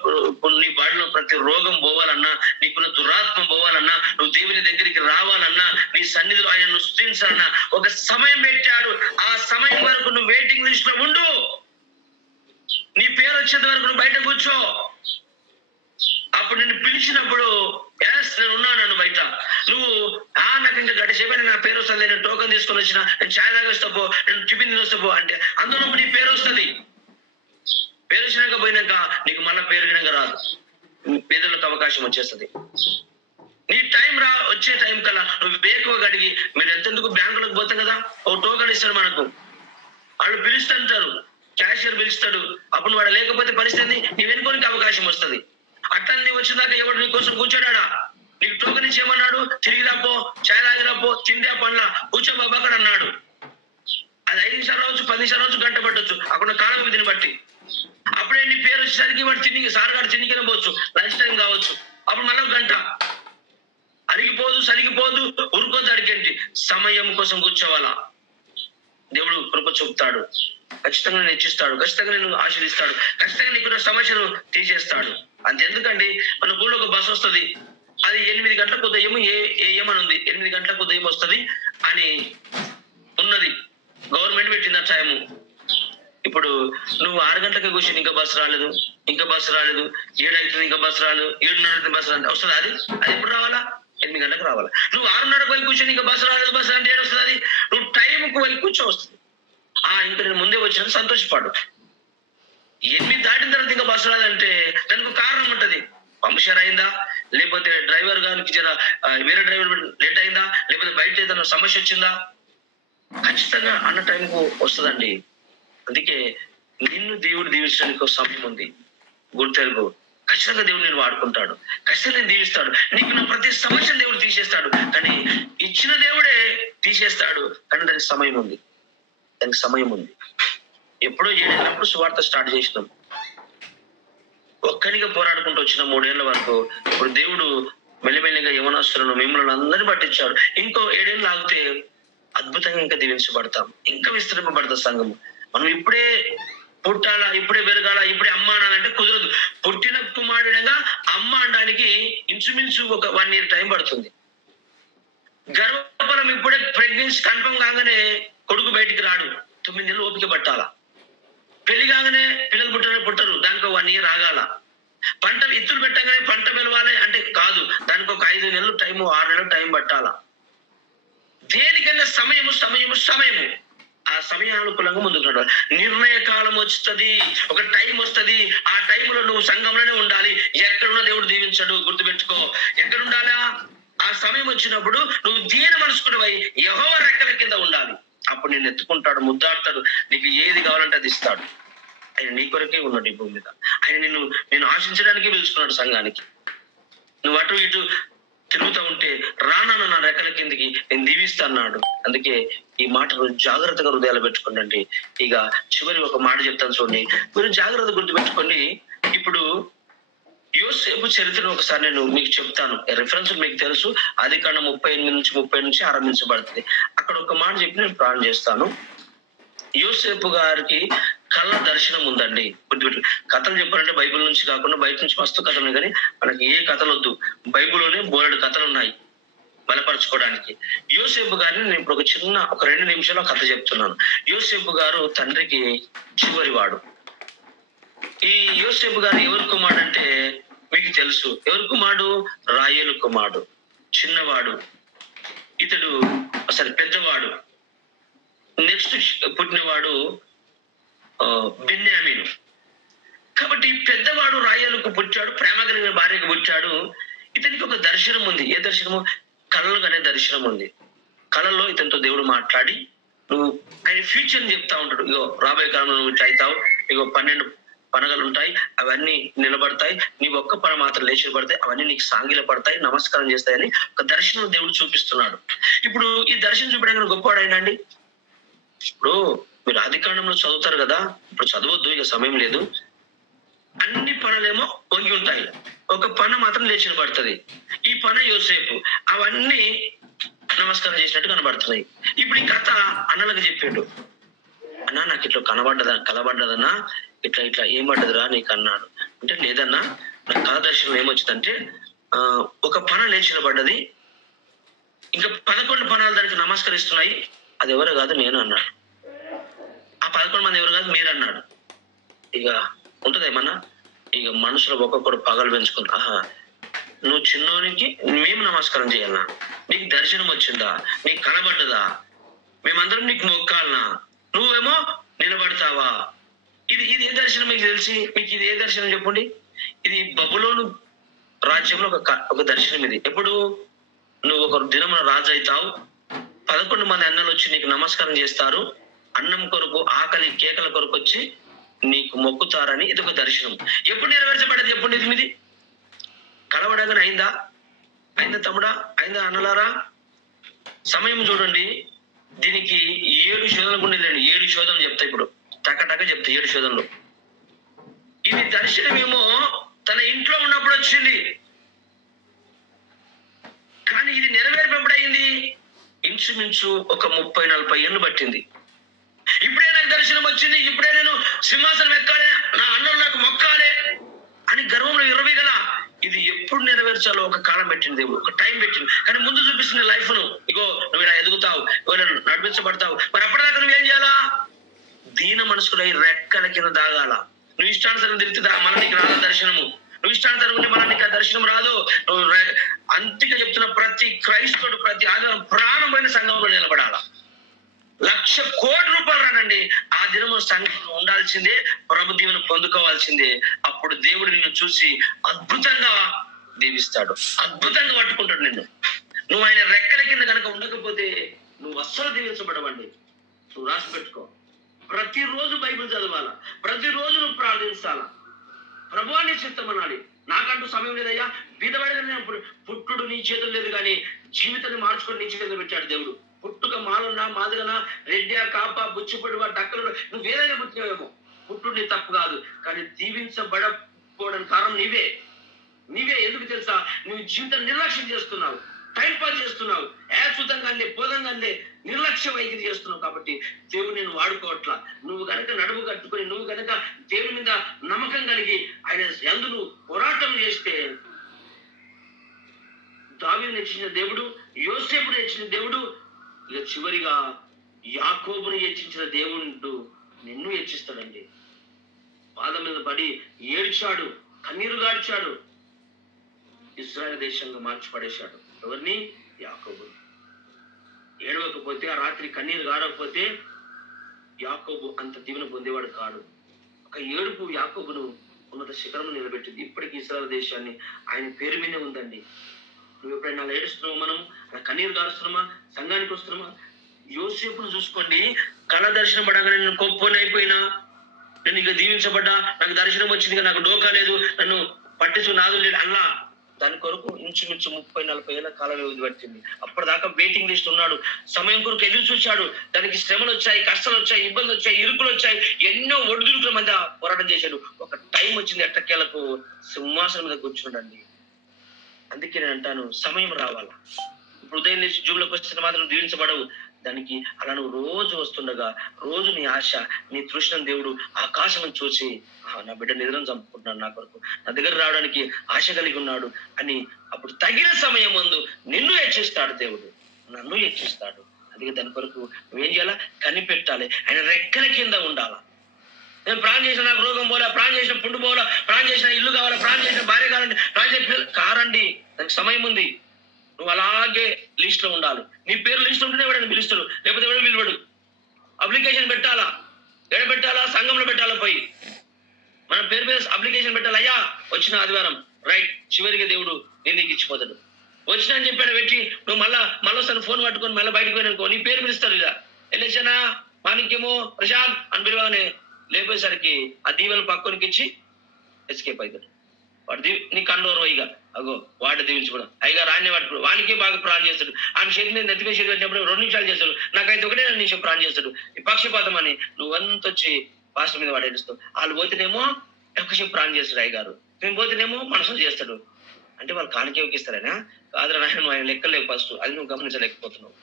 నీ బాడీలో ప్రతి రోగం పోవాలన్నా, నీకున్న దురాత్మ పోవాలన్నా, నువ్వు దేవుని దగ్గరికి రావాలన్నా, నీ సన్నిధిలో ఆయన స్తుతించాలన్నా ఒక సమయం పెట్టాడు. ఆ సమయం వరకు నువ్వు వెయిటింగ్ లిస్ట్ లో ఉండు. నీ పేరు వచ్చేంత వరకు నువ్వు బయట కూర్చో. అప్పుడు నేను పిలిచినప్పుడు ఎస్ నేను ఉన్నాను బయట. నువ్వు నాకు ఇంకా గడిచేపని నా పేరు వస్తుంది, నేను టోకన్ తీసుకొని వచ్చిన, నేను ఛాయ్ దాకా వస్తాపో, నేను టిఫిన్ వస్తాపో అంటే అందులో నీ పేరు వస్తుంది. పేరు వచ్చినాక పోయినాక నీకు మళ్ళీ పేరు వినక రాదు, పేదలకు అవకాశం వచ్చేస్తుంది. నీ టైం వచ్చే టైం కల్లా నువ్వు వేకువగా అడిగి, మీరు ఎంతెందుకు బ్యాంకులకు పోతాం కదా, ఓ టోకన్ ఇస్తాడు మనకు, వాళ్ళు పిలుస్తుంటారు, క్యాషియర్ పిలుస్తాడు. అప్పుడు వాడు లేకపోతే పరిస్థితి నీ వెనుకోనికి అవకాశం వస్తుంది. అట్లా వచ్చినాక ఎవడు నీ కోసం కూర్చోడా, నీకు టోకన్ ఇచ్చి ఏమన్నాడు, తిరిగి రాపో, ఛాయ్ తాగి రాపో, తిండే పనుల కూర్చో బాబా అక్కడ అన్నాడు. అది 5 నిమిషాలు రావచ్చు, 10 నిమిషాలు రావచ్చు, గంట పట్టవచ్చు, అక్కడ కాలం విధిని బట్టి. అప్పుడే నీ పేరు వచ్చేసరికి వాడు తిండి సార్ గారు తిండికనే పోవచ్చు, లంచ్ టైం కావచ్చు, అప్పుడు మళ్ళీ గంట. అరిగిపోదు, సరిగిపోదు, ఉరుకోదు, అడిగేంటి సమయం కోసం కూర్చోవాలా. దేవుడు కృప చూపుతాడు, ఖచ్చితంగా నేను హెచ్చిస్తాడు, ఖచ్చితంగా నేను ఆశీర్దిస్తాడు, ఖచ్చితంగా నీకున్న సమస్యను తీసేస్తాడు. అంతెందుకండి, మన ఊళ్ళో ఒక బస్సు వస్తుంది, అది 8 గంటలకు ఉదయం ఏమని ఉంది, 8 గంటలకు ఉదయం వస్తుంది అని ఉన్నది, గవర్నమెంట్ పెట్టింది ఆ టైము. ఇప్పుడు నువ్వు 6 గంటలకు కూర్చొని ఇంకా బస్సు రాలేదు, ఇంకా బస్సు రాలేదు, 7 అవుతుంది ఇంకా బస్సు రాలేదు, 7:30 బస్సు రాలేదు, వస్తుంది అది ఎప్పుడు రావాలా? 8 గంటలకు రావాలా. నువ్వు 6:30కు పోయి కూర్చొని ఇంకా బస్సు రాలేదు, బస్సు అంటే 7 వస్తుంది, అది నువ్వు టైంకు పోయి కూర్చో వస్తుంది. ఇంకా నేను ముందే వచ్చిన సంతోషపడు. 8 దాటిన తర్వాత ఇంకా బస్సు రాదంటే దానికి కారణం ఉంటది. పంప్చర్ అయిందా, లేకపోతే డ్రైవర్ గారికి వేరే డ్రైవర్ లేట్ అయిందా, లేకపోతే బయట ఏదైనా సమస్య వచ్చిందా, ఖచ్చితంగా అన్న టైంకు వస్తుందండి. అందుకే నిన్ను దేవుడు దీవించడానికి ఒక సమయం ఉంది. గుర్తెరుగు. ఖచ్చితంగా దేవుడు నేను వాడుకుంటాడు, ఖచ్చితంగా దీవిస్తాడు. నీకు నా ప్రతి సమస్యను దేవుడు తీసేస్తాడు. కానీ ఇచ్చిన దేవుడే తీసేస్తాడు. కానీ దానికి సమయం ఉంది, దానికి సమయం ఉంది. ఎప్పుడో 7 ఏళ్ళప్పుడు సువార్త స్టార్ట్ చేసినాం. ఒక్కరిగా పోరాడుకుంటూ వచ్చిన 3 ఏళ్ల వరకు. ఇప్పుడు దేవుడు మెల్లిమెల్లిగా యవనస్తులను మిమ్మల్ని అందరినీ పట్టించాడు. ఇంకో 7 ఏళ్ళు ఆగితే అద్భుతంగా ఇంకా దీవించబడతాం, ఇంకా విస్తరింపబడతాం సంఘం. మనం ఇప్పుడే పుట్టాలా, ఇప్పుడే పెరగాల, ఇప్పుడే అమ్మ అనాలంటే కుదరదు. పుట్టిన కుమారుడిగా అమ్మ అనడానికి ఇంచుమించు ఒక 1 year టైం పడుతుంది. గర్భఫలం ఇప్పుడే ప్రెగ్నెన్సీ కన్ఫర్మ్ కాగానే కొడుకు బయటికి రాడు, 9 నెలలు ఓపిక పట్టాల. పెళ్లి కాగానే పిల్లలు పుట్టరు, దానికి 1 year ఆగాల. పంట ఇత్తులు పెట్టగానే పంట వెలవాలి అంటే కాదు, దానికి ఒక 5 నెలలు టైము, 6 నెలలు టైం పట్టాల. దేనికైనా సమయము సమయము సమయము. ఆ సమయానుకూలంగా ముందుకు నడవాలి. నిర్ణయ కాలం వస్తుంది, ఒక టైం వస్తుంది. ఆ టైంలో నువ్వు సంఘంలోనే ఉండాలి. ఎక్కడున్నా దేవుడు దీవించడు, గుర్తుపెట్టుకో. ఎక్కడ ఉండాలా? ఆ సమయం వచ్చినప్పుడు నువ్వు దీన మనసుకునివై యెహోవా రెక్కల కింద ఉండాలి. అప్పుడు నేను ఎత్తుకుంటాడు, ముద్దాడతాడు, నీకు ఏది కావాలంటే అది ఇస్తాడు. ఆయన నీ కొరకే ఉన్నాడు ఈ భూమి మీద. ఆయన నేను ఆశించడానికి పిలుచుకున్నాడు సంఘానికి. నువ్వు అటు ఇటు తిరుగుతూ ఉంటే రానా నా రెక్కల కిందికి నేను దీవిస్తా అన్నాడు. అందుకే ఈ మాటను జాగ్రత్తగా హృదయాలు పెట్టుకోండి. ఇక చివరి ఒక మాట చెప్తాను చూడండి, మీరు జాగ్రత్త గుర్తుపెట్టుకోండి. ఇప్పుడు యోసేపు చరిత్రను ఒకసారి నేను మీకు చెప్తాను. రిఫరెన్స్ మీకు తెలుసు, ఆదికాండం 38 నుంచి 30 నుంచి ఆరంభించబడుతుంది. అక్కడ ఒక మాట చెప్పి నేను ప్రారంభం చేస్తాను. యోసేపు గారికి కళ్ళ దర్శనం ఉందండి. కథలు చెప్పాలంటే బైబిల్ నుంచి కాకుండా బయట నుంచి మస్తు కథలు, కానీ మనకి ఏ కథలు వద్దు. బైబిల్లోనే బోలెడు కథలు ఉన్నాయి బలపరచుకోవడానికి. యోసేపు గారిని నేను ఇప్పుడు ఒక 2 నిమిషాలు కథ చెప్తున్నాను. యోసేపు గారు తండ్రికి చివరి వాడు. ఈ యోసేపు గారు ఎవరి కుమారుడు అంటే మీకు తెలుసు. ఎవరి కుమారుడు? రాయేలు కుమారుడు, చిన్నవాడు. ఇతడు అసలు పెద్దవాడు. నెక్స్ట్ పుట్టినవాడు బెన్యామీను. కాబట్టి పెద్దవాడు రాయేలుకు పుట్టాడు, ప్రేమ కలిగిన భార్యకు పుట్టాడు. ఇతనికి ఒక దర్శనం ఉంది. ఏ దర్శనము? కళలు అనే దర్శనం ఉంది. కళల్లో ఇతనితో దేవుడు మాట్లాడి నువ్వు ఆయన ఫ్యూచర్ చెప్తా ఉంటాడు. ఇగో రాబోయే కాలంలో నువ్వు ఇట్లా అవుతావు, ఇగో 12 పనగలు ఉంటాయి, అవన్నీ నిలబడతాయి, నీవు ఒక్క పన మాత్రం లేచి పడతాయి, అవన్నీ నీకు సాంగిల పడతాయి, నమస్కారం చేస్తాయని ఒక దర్శనం దేవుడు చూపిస్తున్నాడు. ఇప్పుడు ఈ దర్శనం చూపించడానికి గొప్పవాడైనండి. ఇప్పుడు మీరు ఆదికాండంలో చదువుతారు కదా, ఇప్పుడు చదవద్దు, ఇక సమయం లేదు. అన్ని పనులేమో వంగి ఉంటాయి, ఒక పన మాత్రం లేచి పడుతుంది. ఈ పన యోసేపు, అవన్నీ నమస్కారం చేసినట్టు కనబడుతున్నాయి. ఇప్పుడు ఈ కథ అన్నలకు చెప్పాడు. అన్నా నాకు ఇట్లా కలబడ్డదన్నా, ఇట్లా ఇట్లా ఏం పడ్డదిరా నీకు అన్నాడు. అంటే లేదన్నా, నాకు కళ దర్శనం ఏమొచ్చిందంటే ఒక పన లేచిన పడ్డది, ఇంకా 11 పనాలు దానికి నమస్కరిస్తున్నాయి, అది ఎవరో కాదు నేను అన్నాడు. ఆ 11 మంది ఎవరు కాదు మీరు అన్నాడు. ఇక ఉంటది ఏమన్నా, ఇక మనుషులు ఒక్కొక్కడు పగలు పెంచుకుంటా, నువ్వు చిన్నోనికి మేము నమస్కారం చేయాలన్నా, నీకు దర్శనం వచ్చిందా, నీకు కనబడ్డదా, మేమందరం నీకు మొక్కాలనా, నువ్వేమో నిలబడతావా? ఇది ఏ దర్శనం మీకు తెలిసి? మీకు ఇది ఏ దర్శనం చెప్పండి? ఇది బబులోను రాజ్యంలో ఒక దర్శనం. ఇది ఎప్పుడు నువ్వు ఒక దినమున రాజు అవుతావు, 11 మంది అన్నలు వచ్చి నీకు నమస్కారం చేస్తారు, అన్నం కొరకు ఆకలి కేకల కొరకు వచ్చి నీకు మొక్కుతారని. ఇది ఒక దర్శనం. ఎప్పుడు నెరవేర్చబడ్డది? ఎప్పుడు ఇది కలవడగానే అయిందా తమ్ముడా, అయిందా అన్నలారా? సమయం చూడండి. దీనికి 7 శోధనలు కూడా లేండి. 7 శోధనలు చెప్తా ఇప్పుడు, టక చెప్తా. 7 శోధనలు. ఇది దర్శనమేమో తన ఇంట్లో ఉన్నప్పుడు వచ్చింది, కానీ ఇది నెరవేర్పబడైంది ఇంచుమించు ఒక 30-40 ఏళ్ళు పట్టింది. ఇప్పుడే నాకు దర్శనం వచ్చింది, ఇప్పుడే నేను సింహాసనం ఎక్కాలి, నా అన్నలు నాకు మొక్కాలి అని గర్వంలో 20 గల. ఇది ఎప్పుడు నెరవేర్చాలో ఒక కాలం పెట్టింది దేవుడు, ఒక టైం పెట్టింది. కానీ ముందు చూపిస్తుంది లైఫ్ ను. ఇగో నువ్వు ఇలా ఎదుగుతావు, నడిపించబడతావు. మరి అప్పటిదాకా నువ్వేం చేయాలా? దీన మనసుకుడై రెక్కల కింద దాగాల. నువ్వు ఇష్టానుసరం తిరిగితే మళ్ళీ నీకు రాదు దర్శనము. నువ్వు ఇష్టానుసరం ఉంటే మళ్ళీ నీకు ఆ దర్శనం రాదు. అంతిగా చెప్తున్న ప్రతి క్రైస్తవుడు ప్రతి ఆధారం ప్రాణమైన సంఘంలో నిలబడాల. 1,00,000 కోట్ల రూపాయలు రానండి, ఆ దినము సంఘంలో ఉండాల్సిందే, ప్రభు దీవెన పొందుకోవాల్సిందే. అప్పుడు దేవుడు నిన్ను చూసి అద్భుతంగా దీవిస్తాడు, అద్భుతంగా పట్టుకుంటాడు నిన్ను. నువ్వు ఆయన రెక్కల కింద కనుక ఉండకపోతే నువ్వు అస్సలు దీవించబడవండి. నువ్వు రాసి పెట్టుకో. ప్రతిరోజు బైబిల్ చదవాలా, ప్రతిరోజు నువ్వు ప్రార్థించాలా. ప్రభువా నీ చిత్తం అనాలి. నాకంటూ సమయం లేదయ్యా, బీదవాడిగా నేను పుట్టుడు నీ చేతులు లేదు, కానీ జీవితాన్ని మార్చుకొని నీ చేతులు పెట్టాడు దేవుడు. పుట్టుక మాలున్నా మాదిగనా రెడ్డియా కాపా బుచ్చిపొడివా డక్కలు నువ్వు వేరేగా పుట్టినావేమో, పుట్టుడు నీ తప్పు కాదు, కానీ దీవించబడకపోవడానికి కారణం నీవే. ఎందుకు తెలుసా? నువ్వు జీవితాన్ని నిర్లక్ష్యం చేస్తున్నావు, టైం పాస్ చేస్తున్నావు, ఏసుతంగానే పోదంగానే నిర్లక్ష్య వైఖరి చేస్తున్నావు. కాబట్టి దేవుడు నేను వాడుకోవట్లా. నువ్వు కనుక నడుము కట్టుకొని, నువ్వు కనుక దేవుని మీద నమ్మకం కలిగి ఆయన యందు నువ్వు పోరాటం చేస్తే, దావీదును హెచ్చించిన దేవుడు, యోసేపును హెచ్చిన దేవుడు, ఇక చివరిగా యాకోబును హెచ్చించిన దేవుడు నిన్ను హెచ్చిస్తాడండి. పాదం మీద పడి ఏడ్చాడు, కన్నీరు గాడ్చాడు, ఇశ్రాయేలు దేశంగా మార్చి పడేశాడు. ఎవరిని? యాకోబుని. ఏడవకపోతే, ఆ రాత్రి కన్నీరు గారకపోతే యాకోబు అంత దీవెన పొందేవాడు కాడు. ఒక ఏడుపు యాకోబును ఉన్నత శిఖరము నిలబెట్టింది. ఇప్పటికీ ఇశ్రాయేలు దేశాన్ని ఆయన పేరు మీదే ఉందండి. నువ్వు ఎప్పుడైనా అలా ఏడుస్తున్నావు, మనం అలా కన్నీరు గారుస్తున్నామా, సంఘానికి వస్తున్నామా? యోసేపును చూసుకోండి, కళ దర్శనం పడగానే నేను కొప్పని అయిపోయినా, నేను ఇంకా దీవించబడ్డా, నాకు దర్శనం వచ్చింది, నాకు డోకా లేదు, నన్ను పట్టించు నాదు లేదు అలా. దాని కొరకు ఇంచుమించు 30-40 ఏళ్ళ కాల వ్యవధి పట్టింది. అప్పటిదాకా వెయిటింగ్ లిస్ట్ ఉన్నాడు, సమయం కొరకు ఎదురు చూశాడు. దానికి శ్రమలు వచ్చాయి, కష్టాలు వచ్చాయి, ఇబ్బందులు వచ్చాయి, ఇరుకులు వచ్చాయి, ఎన్నో ఒడిదుడుకుల మధ్య పోరాటం చేశాడు. ఒక టైం వచ్చింది, ఎట్టకేలకు సింహాసనం మీద కూర్చున్నాడండి. అందుకే నేను అంటాను, సమయం రావాలా. ఇప్పుడు ఉదయం లేచి జూబులకు వస్తే మాత్రం దీవించబడవు. దానికి అలా నువ్వు రోజు వస్తుండగా, రోజు నీ ఆశ, నీ తృష్ణను దేవుడు ఆకాశం చూసి, నా బిడ్డ నిద్రం చంపుకుంటున్నాడు, నా కొరకు నా దగ్గర రావడానికి ఆశ కలిగి ఉన్నాడు అని, అప్పుడు తగిన సమయం ముందు నిన్ను హెచ్చిస్తాడు దేవుడు, నన్ను హెచ్చిస్తాడు. అందుకే దాని కొరకు నువ్వేం చేయాలా? కనిపెట్టాలి, ఆయన రెక్కల కింద ఉండాలా. నేను ప్రాణం చేసిన నాకు రోగం పోలా, ప్రాణం చేసిన పుండు పోలా, ప్రాణం చేసిన ఇల్లు కావాలా, ప్రాణం చేసిన భార్య కావాలండి, ప్రాణం చేసిన కారండి. దానికి సమయం ఉంది. నువ్వు అలాగే లిస్ట్ లో ఉండాలి. నీ పేరు లిస్ట్ ఉంటేనే ఎవడని పిలుస్తాడు, లేకపోతే ఎవడని పిలువడు. అప్లికేషన్ పెట్టాలా, ఎక్కడ పెట్టాలా? సంఘంలో పెట్టాలా. పోయి మన పేరు మీద అప్లికేషన్ పెట్టాలి. అయ్యా వచ్చిన ఆదివారం రైట్, చివరిగా దేవుడు నేను నీకు ఇచ్చిపోతాడు. వచ్చిన అని చెప్పాడు పెట్టి, నువ్వు మళ్ళీ ఫోన్ పట్టుకొని మళ్ళీ బయటకు పోయిననుకో, నీ పేరు పిలుస్తాడు. ఇలా ఎల్లేసానా మాణిక్యమో ప్రశాంత్ అని పిలవగానే లేపోయేసరికి ఆ దీవెలు పక్కనికి ఇచ్చి ఎస్కేప్ అవుతాడు. వాడు నీ కండోరు ఇక అగో వాడు దీవించుకోవడం. అయ్యగా రాన్నే పట్టుకోడు, వానికే బాగా ప్రాణం చేస్తాడు. ఆయన చేతి మీద నెత్తిమే చేతి వచ్చినప్పుడు 2 నిమిషాలు చేస్తాడు, నాకైతే 1 నిమిషం ప్రాణం చేస్తాడు. ఈ పక్షపాతం అని నువ్వంత వచ్చి పాస్టర్ మీద వాడేస్తావు. వాళ్ళు పోతేనేమో ఎక్కువసేపు ప్రాణం చేస్తాడు అయ్యగారు, మేము పోతేనేమో మనసులు చేస్తాడు. అంటే వాళ్ళు కానికే ఇస్తారైనా కాదు నాయన, నువ్వు ఆయన లెక్కలేవు ఫస్ట్, అది నువ్వు గమనించలేకపోతున్నావు.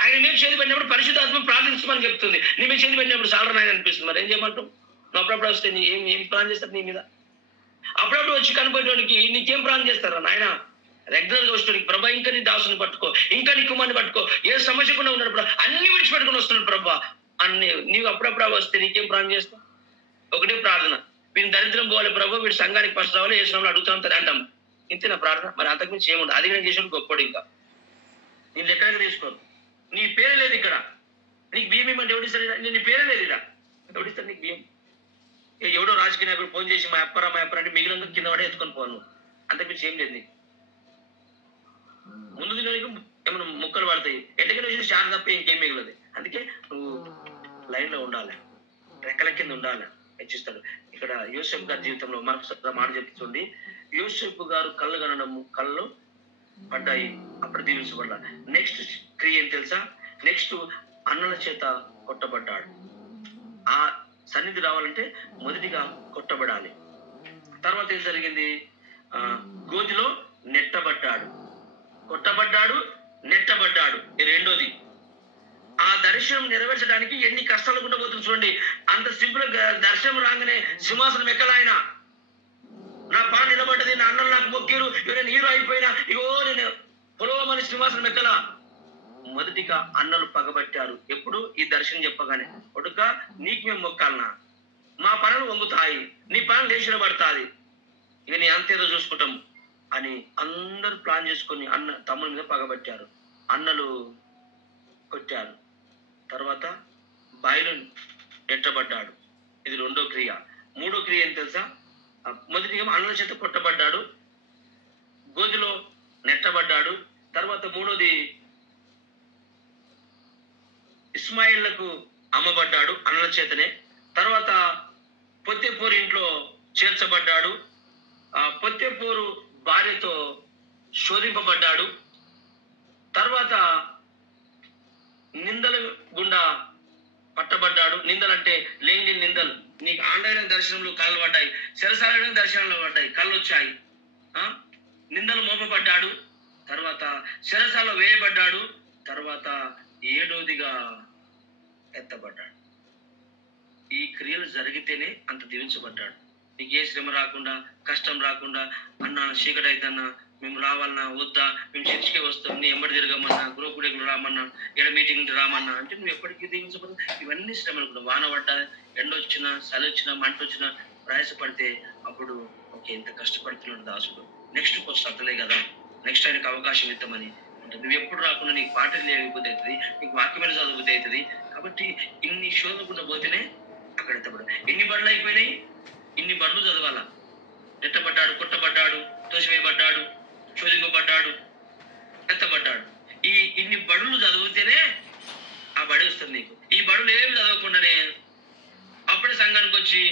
ఆయన మేము చేతి పెట్టినప్పుడు పరిశుద్ధాత్మ ప్రార్థించమని చెప్తుంది, నీ మీద చేతి పెట్టినప్పుడు సాలరా నాయన అనిపిస్తుంది. మరి ఏం చేయమంటావు? నువ్వు అప్పుడప్పుడు వస్తే ఏం ప్రాణం చేస్తారు నీ మీద? అప్పుడప్పుడు వచ్చి కనిపోయేవాడికి నీకేం ప్రాణం చేస్తారా నాయన? రెగ్యులర్ గా వస్తాడు ప్రభా, ఇంకా నీ దాసుని పట్టుకో, ఇంకా నీ కుమార్ని పట్టుకో, ఏ సమస్య కూడా ఉన్నాడు అన్ని విడిచిపెట్టుకుని వస్తున్నాడు ప్రభా అన్ని. నీవు అప్పుడప్పుడు వస్తే నీకేం ప్రాణం చేస్తావు? ఒకటే ప్రార్థన, వీడిని దరిద్రం పోవాలి ప్రభా, వీడి సంఘానికి ఫస్ట్ రావాలి, ఏ శ్రమంలో అడుగుతాం అంటాం. ఇంతే నా ప్రార్థన. మరి అంతకుమించి ఏముండదు. అది నేను చేసాడు గొప్పడు. ఇంకా నేను లెక్కగా తీసుకోను. నీ పేరు లేదు ఇక్కడ, నీకు బియ్యం ఇవ్వమంటే ఎవడిస్తాడు? నీ పేరే లేదు ఇక్కడ, ఎవడిస్తాడు నీకు బియ్యం? ఎవడో రాజకీయ నాయకుడు ఫోన్ చేసి మా అప్పరా అంటే మిగిలిన కింద పడే ఎత్తుకొని పోను. అంతకుమించి ఏం లేదు. ముందు తినడానికి ఏమైనా ముక్కలు పడతాయి, ఎట్లకైనా వచ్చి శాంతి తప్ప ఇంకేం మిగలదు. అందుకే నువ్వు లైన్ లో ఉండాలి, రెక్కల కింద ఉండాలి, హెచ్చిస్తాడు. ఇక్కడ యోసేపు గారి జీవితంలో మరొక మాట చెప్తుంది. యోసేపు గారు కళ్ళు కనడము, కళ్ళు పడ్డాయి, అప్పుడు దీవించబడ్డా. నెక్స్ట్ క్రియ ఏం తెలుసా? నెక్స్ట్ అన్నల చేత కొట్టబడ్డాడు. ఆ సన్నిధి రావాలంటే మొదటిగా కొట్టబడాలి. తర్వాత ఏం జరిగింది? గోతిలో నెట్టబడ్డాడు, కొట్టబడ్డాడు, నెట్టబడ్డాడు. రెండోది, ఆ దర్శనం నెరవేర్చడానికి ఎన్ని కష్టాలు ఉండబోతుంది చూడండి. అంత సింపుల్ గా దర్శనం రాగానే సింహాసనం ఎక్కలా ఆయన. నా పా నిలబడ్డది, నా అన్నలు నాకు మొక్కిరు, నేను హీరో అయిపోయినా, ఇగో నేను పొలవమని సింహాసనం ఎక్కలా. మొదటిగా అన్నలు పగబట్టారు. ఎప్పుడు? ఈ దర్శనం చెప్పగానే, కొడుక నీకు మేము మొక్కాలనా, మా పనులు వంగుతాయి, నీ పనులు లేచిన పడతాది, ఇక నీ అంతేదో చూసుకుంటాం అని అందరూ ప్లాన్ చేసుకొని తమ్ముల మీద పగబట్టారు. అన్నలు కొట్టారు. తర్వాత బాయిలో నెట్టబడ్డాడు. ఇది రెండో క్రియ. మూడో క్రియ ఏం తెలుసా? మొదటిగా అన్నల చేత కొట్టబడ్డాడు, గోతిలో నెట్టబడ్డాడు. తర్వాత మూడోది ఇస్మాయిల్లకు అమ్మబడ్డాడు అన్నల చేతనే. తర్వాత పొత్తేపూరి ఇంట్లో చేర్చబడ్డాడు. పొత్తెపోరు భార్యతో శోధింపబడ్డాడు. తర్వాత నిందల గుండా పట్టబడ్డాడు. నిందలంటే లేని నిందలు. నీకు ఆన్లైన్ దర్శనంలో కళ్ళు పడ్డాయి, శిరసాలైన దర్శనంలో పడ్డాయి, కళ్ళు వచ్చాయి. నిందలు మోపబడ్డాడు. తర్వాత శిరసాలో వేయబడ్డాడు. తర్వాత 7వదిగా ఎత్తబడ్డాడు. ఈ క్రియలు జరిగితేనే అంత దీవించబడ్డాడు. నీకు ఏ శ్రమ రాకుండా, కష్టం రాకుండా, అన్న చీకటి అయితేన్నా, మేము రావాలన్నా వద్దా, మేము చర్చికే వస్తాం, నీ ఎంబడి తిరగమన్నా, గృహకుడికి రామన్నా, ఇక్కడ మీటింగ్ రామన్నా అంటే నువ్వు ఎప్పటికీ దీవించబడదు. ఇవన్నీ శ్రమలు కూడా. వాన పడ్డా, ఎండ వచ్చినా, చలి వచ్చినా, మంట వచ్చినా ప్రయాసపడితే అప్పుడు ఓకే, ఇంత కష్టపడుతున్నాడు దాసుడు, నెక్స్ట్ పోస్ట్ అతలే కదా, నెక్స్ట్ ఆయనకు అవకాశం ఇద్దామని ఉంటుంది. నువ్వు ఎప్పుడు రాకుండా నీకు పాటలు లేకపోతే అవుతుంది, నీకు వాక్యమైన చదువుతే అవుతుంది. కాబట్టి ఇన్ని శోధకుండా పోతేనే అక్కడ ఎత్తబడు. ఎన్ని బడులు అయిపోయినాయి, ఇన్ని బడులు చదవాలా. ఎత్తబడ్డాడు, కొట్టబడ్డాడు, తోసివేయబడ్డాడు, శోధింపబడ్డాడు, ఎత్తబడ్డాడు. ఇన్ని బడులు చదివితేనే ఆ బడి వస్తుంది నీకు. ఈ బడులు ఏమి చదవకుండానే అప్పుడే సంఘానికి వచ్చి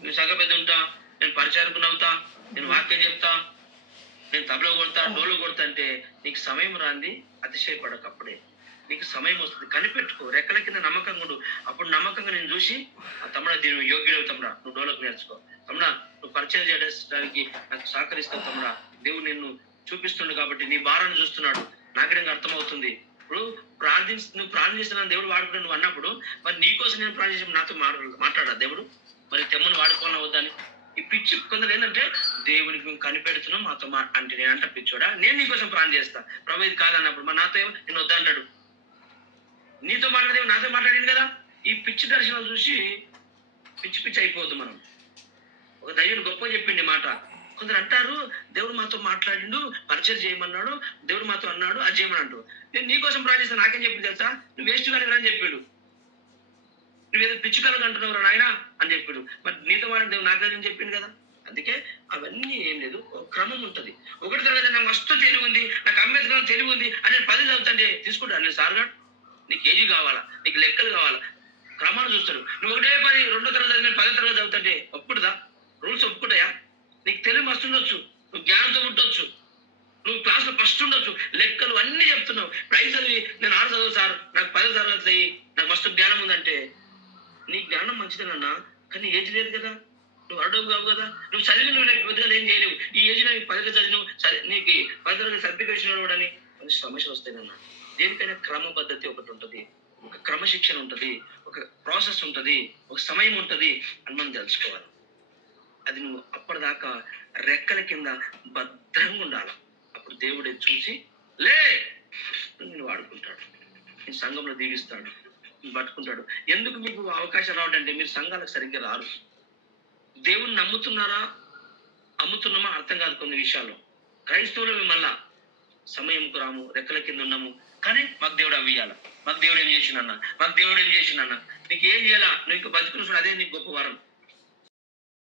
నేను సంఘ పెద్ద ఉంటా, నేను పరిచారకుని అవుతా, నేను వాక్యం చెప్తా, నేను తబలో కొడతా, డోలో కొడతా అంటే నీకు సమయం రాంది. అతిశయపడక, అప్పుడే నీకు సమయం వస్తుంది. కనిపెట్టుకో, రెక్కల కింద నమ్మకంగా ఉండు. అప్పుడు నమ్మకంగా నేను చూసి ఆ తమ్ముడా దీని యోగ్యుడు తమ్ముడా, నువ్వు డోలకు నేర్చుకో తమ్ముడా, నువ్వు పరిచయం చేయడానికి నాకు సహకరిస్తావు తమ్ముడా, దేవుడు నిన్ను చూపిస్తుండు కాబట్టి నీ భారాన్ని చూస్తున్నాడు, నాకేం అర్థమవుతుంది. ఇప్పుడు నువ్వు ప్రార్థిస్తున్నాను దేవుడు వాడుకుని నువ్వు అన్నప్పుడు, మరి నీకోసం నేను ప్రార్థించి నాతో మాట్లాడా దేవుడు? మరి తెమ్మను వాడుకోవాలని వద్దని. ఈ పిచ్చి కొందరు ఏంటంటే దేవునికి మేము కనిపెడుతున్నాం మాతో అంటే నేను అంట పిచ్చోడా, నేను నీకోసం ప్రార్థన చేస్తా, ప్రభు ఇది కాదన్నప్పుడు మరి నాతో నేను వద్దంటాడు. నీతో మాట్లాడేవి నాతో మాట్లాడింది కదా. ఈ పిచ్చి దర్శనాలు చూసి పిచ్చి పిచ్చి అయిపోద్దు మనం. ఒక దైవం గొప్ప చెప్పిండి మాట. కొందరు అంటారు దేవుడు మాతో మాట్లాడిండు, పరిచయం చేయమన్నాడు, దేవుడు మాతో అన్నాడు, అది చేయమని అంటూ. నేను నీకోసం ప్రార్థిస్తాను, నాకేం చెప్పింది తెలుసా, నువ్వు వేస్ట్ కానీ అని చెప్పాడు. నువ్వేదో పిచ్చి కలగా అంటున్నావు నాయన అని చెప్పాడు. మరి నీతో మాట దేవుడు నాకు అని చెప్పింది కదా. అందుకే అవన్నీ ఏం లేదు, క్రమం ఉంటుంది. ఒకటి తరగతి నాకు మస్తు తెలివి ఉంది, నాకు అంబేద్కర్ తెలివి ఉంది అని నేను 10 చదువుతుంటే తీసుకుంటాను నేను సార్గా. నీకు ఏజీ కావాలా, నీకు లెక్కలు కావాలా, క్రమాలు చూస్తాడు. నువ్వు ఒకటే 2వ తరగతి నేను 10వ తరగతి చదువుతుంటే ఒప్పుడుదా? రూల్స్ ఒప్పుకుంటాయా? నీకు తెలివి మస్తు ఉండొచ్చు, నువ్వు జ్ఞానంతో ఉండొచ్చు, నువ్వు క్లాస్లో ఫస్ట్ ఉండొచ్చు, లెక్కలు అన్నీ చెప్తున్నావు. ప్రైజ్ చదివి నేను 6 చదువు సార్, నాకు 10వ తరగతి అయ్యి నాకు మస్తు జ్ఞానం ఉందంటే నీ జ్ఞానం మంచిదేనన్నా, కానీ ఏజ్ లేదు కదా, నువ్వు అడవు కావు కదా, నువ్వు చదివి నువ్వు పెద్దగా ఏం చేయలేవు. ఈ ఏజ్ నాకు 10వ చదివిను సరే, నీకు 10వ తరగతి సర్టిఫికేషన్ ఇవ్వడని మంచి సమస్య వస్తాయన్నా. దేనికైనా క్రమ పద్ధతి ఒకటి ఉంటుంది, ఒక క్రమశిక్షణ ఉంటుంది, ఒక ప్రాసెస్ ఉంటుంది, ఒక సమయం ఉంటుంది అని మనం తెలుసుకోవాలి. అది నువ్వు అప్పటిదాకా రెక్కల కింద భద్రంగా ఉండాలి. అప్పుడు దేవుడే చూసి లే నేను వాడుకుంటాడు, నేను సంఘంలో దీవిస్తాడు, పట్టుకుంటాడు. ఎందుకు మీకు అవకాశం రావడంటే మీరు సంఘాలకు సరిగ్గా రారు. దేవుణ్ణి నమ్ముతున్నారా అమ్ముతున్నామా అర్థం కాదు కొన్ని విషయాల్లో. క్రైస్తవులు మళ్ళా సమయంకు రాము, రెక్కల కింద ఉన్నాము, కానీ మాకు దేవుడు అవి ఇవ్వాల, మాకు దేవుడు ఏం చేసిండన్నా, మాకు దేవుడు ఏం చేసిండన్నా, నీకు ఏం చేయాలా, నువ్వు ఇంకా బతుకుని అదే నీకు గొప్ప వరం.